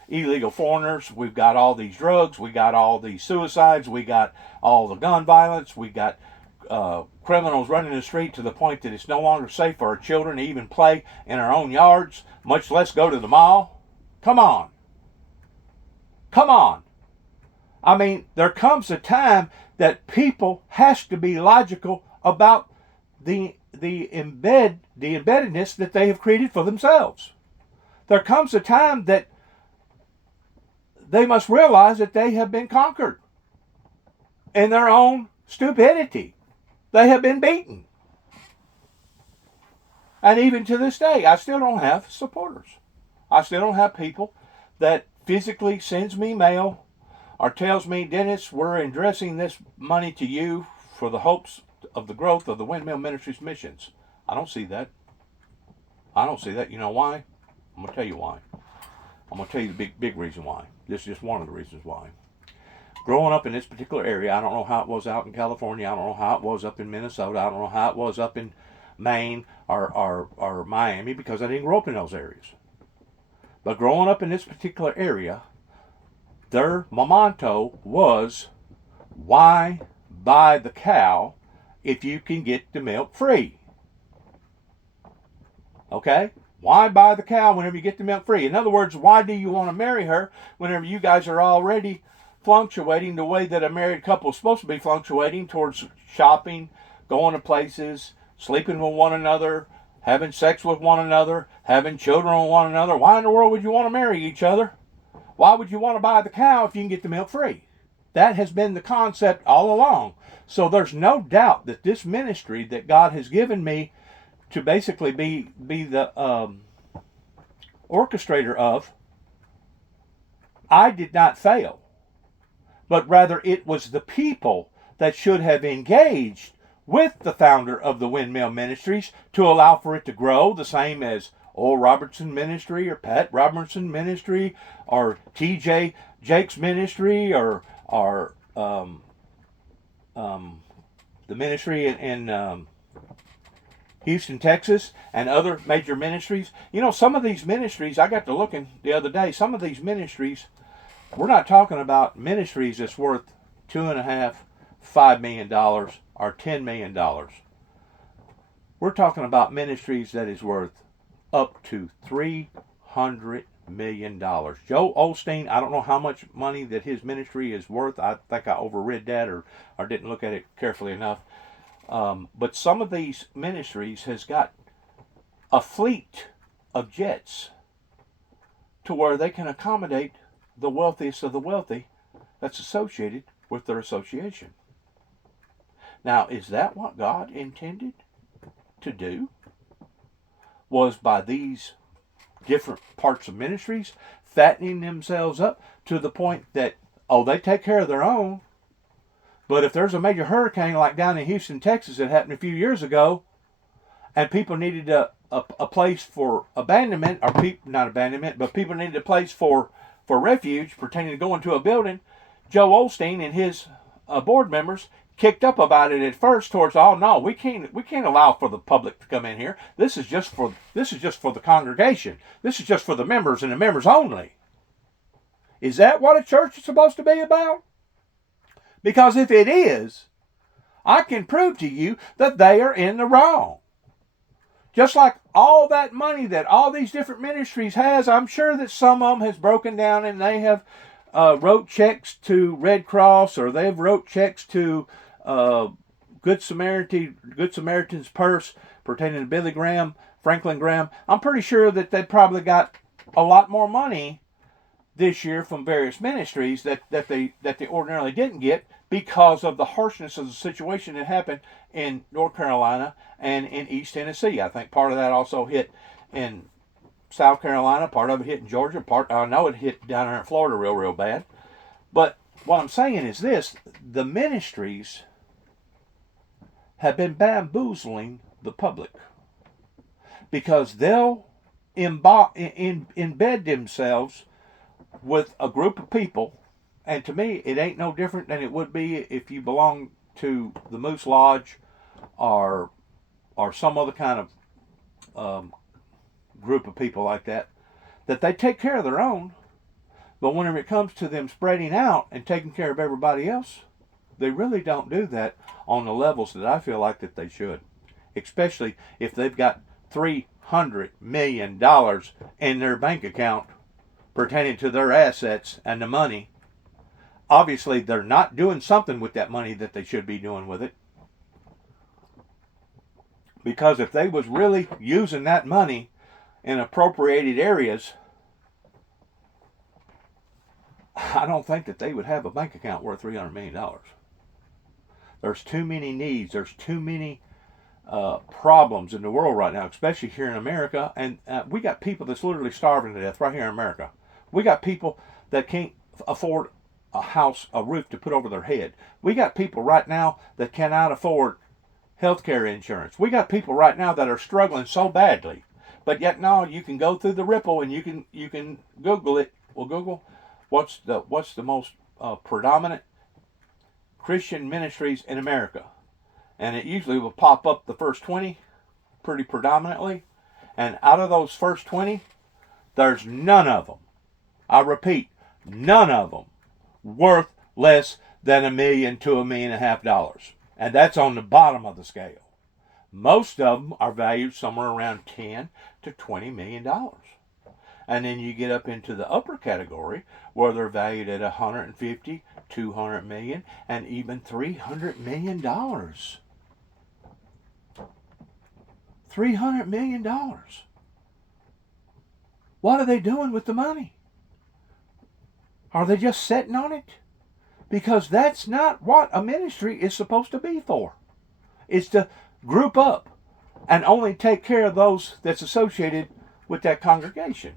illegal foreigners. We've got all these drugs. We got all these suicides. We got all the gun violence. We got criminals running the street to the point that it's no longer safe for our children to even play in our own yards, much less go to the mall. Come on. Come on. I mean, there comes a time that people has to be logical about the embeddedness that they have created for themselves. There comes a time that they must realize that they have been conquered in their own stupidity. They have been beaten. And even to this day, I still don't have supporters. I still don't have people that physically sends me mail or tells me, Dennis, we're addressing this money to you for the hopes of the growth of the Windmill Ministries missions. I don't see that. I don't see that. You know why? I'm going to tell you why. I'm going to tell you the big reason why. This is just one of the reasons why. Growing up in this particular area, I don't know how it was out in California. I don't know how it was up in Minnesota. I don't know how it was up in Maine or Miami, because I didn't grow up in those areas. But growing up in this particular area, their motto was, why buy the cow if you can get the milk free? Okay? Why buy the cow whenever you get the milk free? In other words, why do you want to marry her whenever you guys are already fluctuating the way that a married couple is supposed to be fluctuating towards shopping, going to places, sleeping with one another, having sex with one another, having children with one another? Why in the world would you want to marry each other? Why would you want to buy the cow if you can get the milk free? That has been the concept all along. So there's no doubt that this ministry that God has given me to basically be the orchestrator of, I did not fail. But rather it was the people that should have engaged with the founder of the Windmill Ministries to allow for it to grow, the same as Oral Robertson Ministry or Pat Robertson Ministry or T.J. Jakes Ministry or the ministry in Houston, Texas, and other major ministries. You know, some of these ministries, I got to looking the other day, some of these ministries, we're not talking about ministries that's worth $2.5, $5 million or $10 million. We're talking about ministries that is worth up to $300 million. Joe Osteen, I don't know how much money that his ministry is worth. I think I overread that or didn't look at it carefully enough. But some of these ministries has got a fleet of jets to where they can accommodate the wealthiest of the wealthy that's associated with their association. Now, is that what God intended to do? Was by these different parts of ministries fattening themselves up to the point that, oh, they take care of their own. But if there's a major hurricane like down in Houston, Texas, that happened a few years ago, and people needed a place for abandonment, or not abandonment, but people needed a place for refuge pertaining to going to a building, Joe Osteen and his board members kicked up about it at first towards, oh no, we can't allow for the public to come in here. This is just for the congregation. This is just for the members and the members only. Is that what a church is supposed to be about? Because if it is, I can prove to you that they are in the wrong. Just like all that money that all these different ministries has, I'm sure that some of them has broken down and they have wrote checks to Red Cross, or they've wrote checks to Good Samaritan's Purse pertaining to Billy Graham, Franklin Graham. I'm pretty sure that they probably got a lot more money this year from various ministries that they ordinarily didn't get, because of the harshness of the situation that happened in North Carolina and in East Tennessee. I think part of that also hit in South Carolina, part of it hit in Georgia, I know it hit down there in Florida real bad. But what I'm saying is this: the ministries have been bamboozling the public, because they'll embed themselves with a group of people. And to me, it ain't no different than it would be if you belong to the Moose Lodge or some other kind of group of people like that they take care of their own. But whenever it comes to them spreading out and taking care of everybody else, they really don't do that on the levels that I feel like that they should. Especially if they've got $300 million in their bank account pertaining to their assets and the money. Obviously, they're not doing something with that money that they should be doing with it. Because if they was really using that money in appropriated areas, I don't think that they would have a bank account worth $300 million. There's too many needs. There's too many problems in the world right now, especially here in America. And we got people that's literally starving to death right here in America. We got people that can't afford a roof to put over their head. We got people right now that cannot afford health care insurance. We got people right now that are struggling so badly. But yet now you can go through the Ripple and you can Google it. Well, Google what's the most predominant Christian ministries in America, and it usually will pop up the first 20 pretty predominantly. And out of those first 20, there's none of them, I repeat, none of them worth less than $1 million to $1.5 million. And that's on the bottom of the scale. Most of them are valued somewhere around $10 to $20 million. And then you get up into the upper category where they're valued at 150, 200 million, and even $300 million. $300 million. What are they doing with the money? Are they just sitting on it? Because that's not what a ministry is supposed to be for. It's to group up and only take care of those that's associated with that congregation.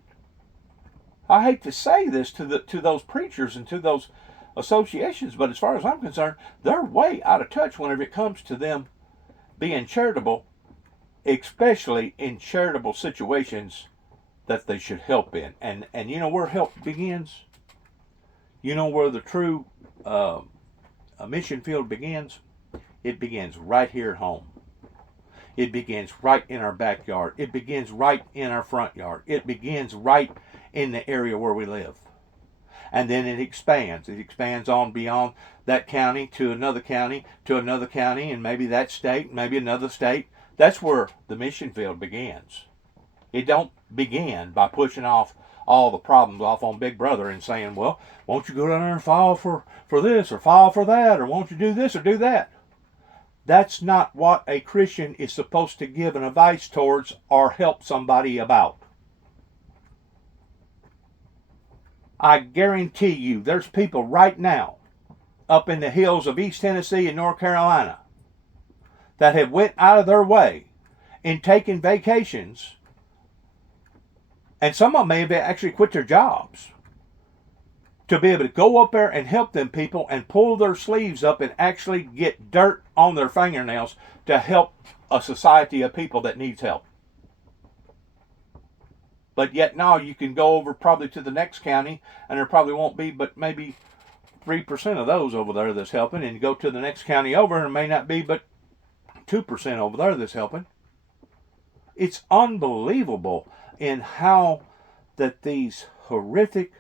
I hate to say this to those preachers and to those associations, but as far as I'm concerned, they're way out of touch whenever it comes to them being charitable, especially in charitable situations that they should help in. And you know where help begins? You know where the true mission field begins? It begins right here at home. It begins right in our backyard. It begins right in our front yard. It begins right in the area where we live. And then it expands. It expands on beyond that county to another county, and maybe that state, maybe another state. That's where the mission field begins. It don't begin by pushing off all the problems off on Big Brother and saying, well, won't you go down there and file for this or file for that, or won't you do this or do that? That's not what a Christian is supposed to give an advice towards or help somebody about. I guarantee you there's people right now up in the hills of East Tennessee and North Carolina that have went out of their way in taking vacations, and some of them may have actually quit their jobs to be able to go up there and help them people and pull their sleeves up and actually get dirt on their fingernails to help a society of people that needs help. But yet now you can go over probably to the next county and there probably won't be but maybe 3% of those over there that's helping, and you go to the next county over, and it may not be but 2% over there that's helping. It's unbelievable in how that these horrific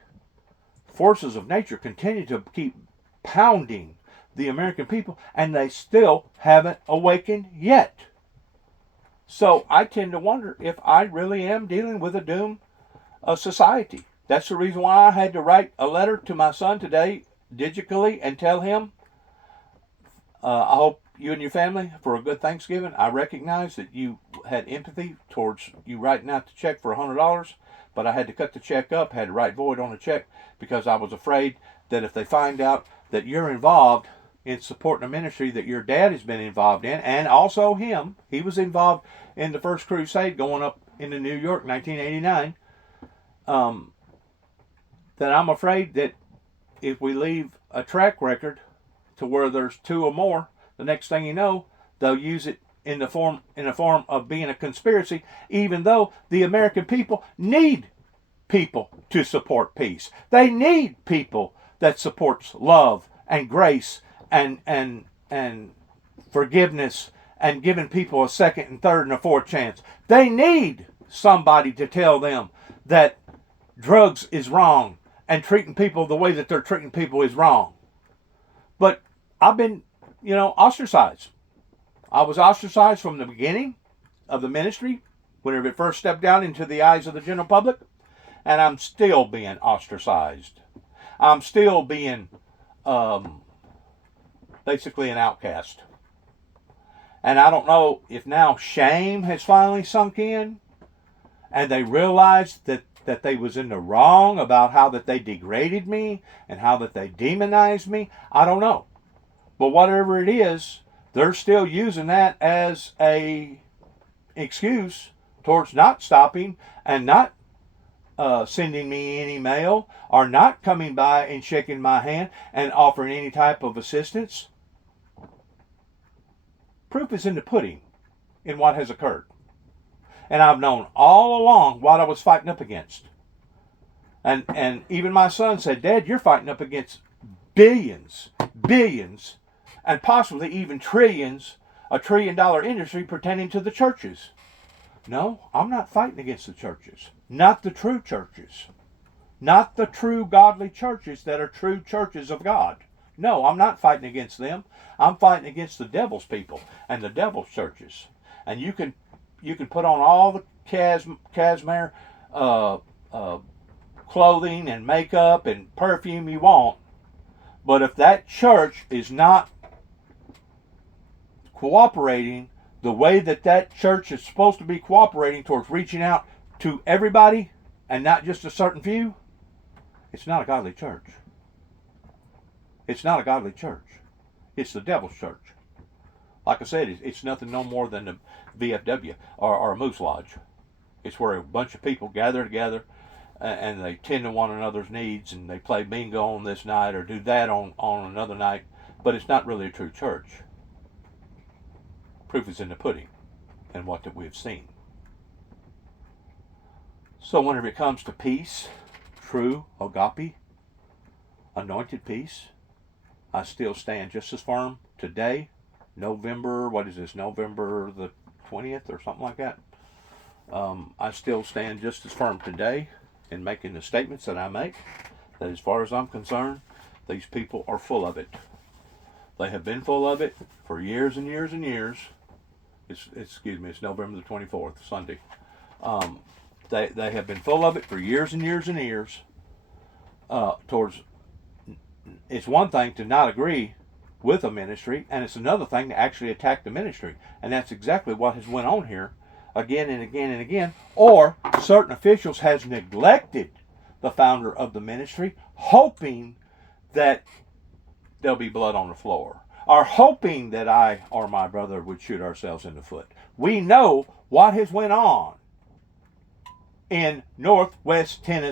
forces of nature continue to keep pounding the American people, and they still haven't awakened yet. So I tend to wonder if I really am dealing with a doomed society. That's the reason why I had to write a letter to my son today digitally and tell him, I hope you and your family for a good Thanksgiving. I recognize that you had empathy towards you writing out the check for $100, but I had to cut the check up, had to write void on the check because I was afraid that if they find out that you're involved in supporting a ministry that your dad has been involved in, and also him, he was involved in the First Crusade going up into New York, 1989, that I'm afraid that if we leave a track record to where there's 2 or more, the next thing you know, they'll use it in the form of being a conspiracy, even though the American people need people to support peace. They need people that supports love and grace and forgiveness and giving people a second and third and a fourth chance. They need somebody to tell them that drugs is wrong and treating people the way that they're treating people is wrong. But I've been, ostracized. I was ostracized from the beginning of the ministry, whenever it first stepped out into the eyes of the general public, and I'm still being ostracized. I'm still being basically an outcast. And I don't know if now shame has finally sunk in, and they realized that they was in the wrong about how that they degraded me and how that they demonized me. I don't know. But whatever it is, they're still using that as a excuse towards not stopping and not sending me any mail or not coming by and shaking my hand and offering any type of assistance. Proof is in the pudding in what has occurred. And I've known all along what I was fighting up against. And even my son said, Dad, you're fighting up against billions, and possibly even trillions, $1 trillion industry pertaining to the churches. No, I'm not fighting against the churches. Not the true churches. Not the true godly churches that are true churches of God. No, I'm not fighting against them. I'm fighting against the devil's people and the devil's churches. And you can put on all the cashmere clothing and makeup and perfume you want, but if that church is not cooperating the way that church is supposed to be cooperating towards reaching out to everybody and not just a certain few, it's not a godly church. It's not a godly church. It's the devil's church. Like I said, it's nothing no more than the VFW or a Moose Lodge. It's where a bunch of people gather together and they tend to one another's needs, and they play bingo on this night or do that on another night, but it's not really a true church. Proof is in the pudding and what that we've seen. So whenever it comes to peace, true agape, anointed peace, I still stand just as firm today, November the 20th or something like that. I still stand just as firm today in making the statements that I make, that as far as I'm concerned, these people are full of it. They have been full of it for years and years and years. It's November the 24th, Sunday. They have been full of it for years and years and years. It's one thing to not agree with a ministry, and it's another thing to actually attack the ministry. And that's exactly what has went on here again and again and again. Or certain officials has neglected the founder of the ministry, hoping that there'll be blood on the floor, or hoping that I or my brother would shoot ourselves in the foot. We know what has went on in Northwest Tennessee.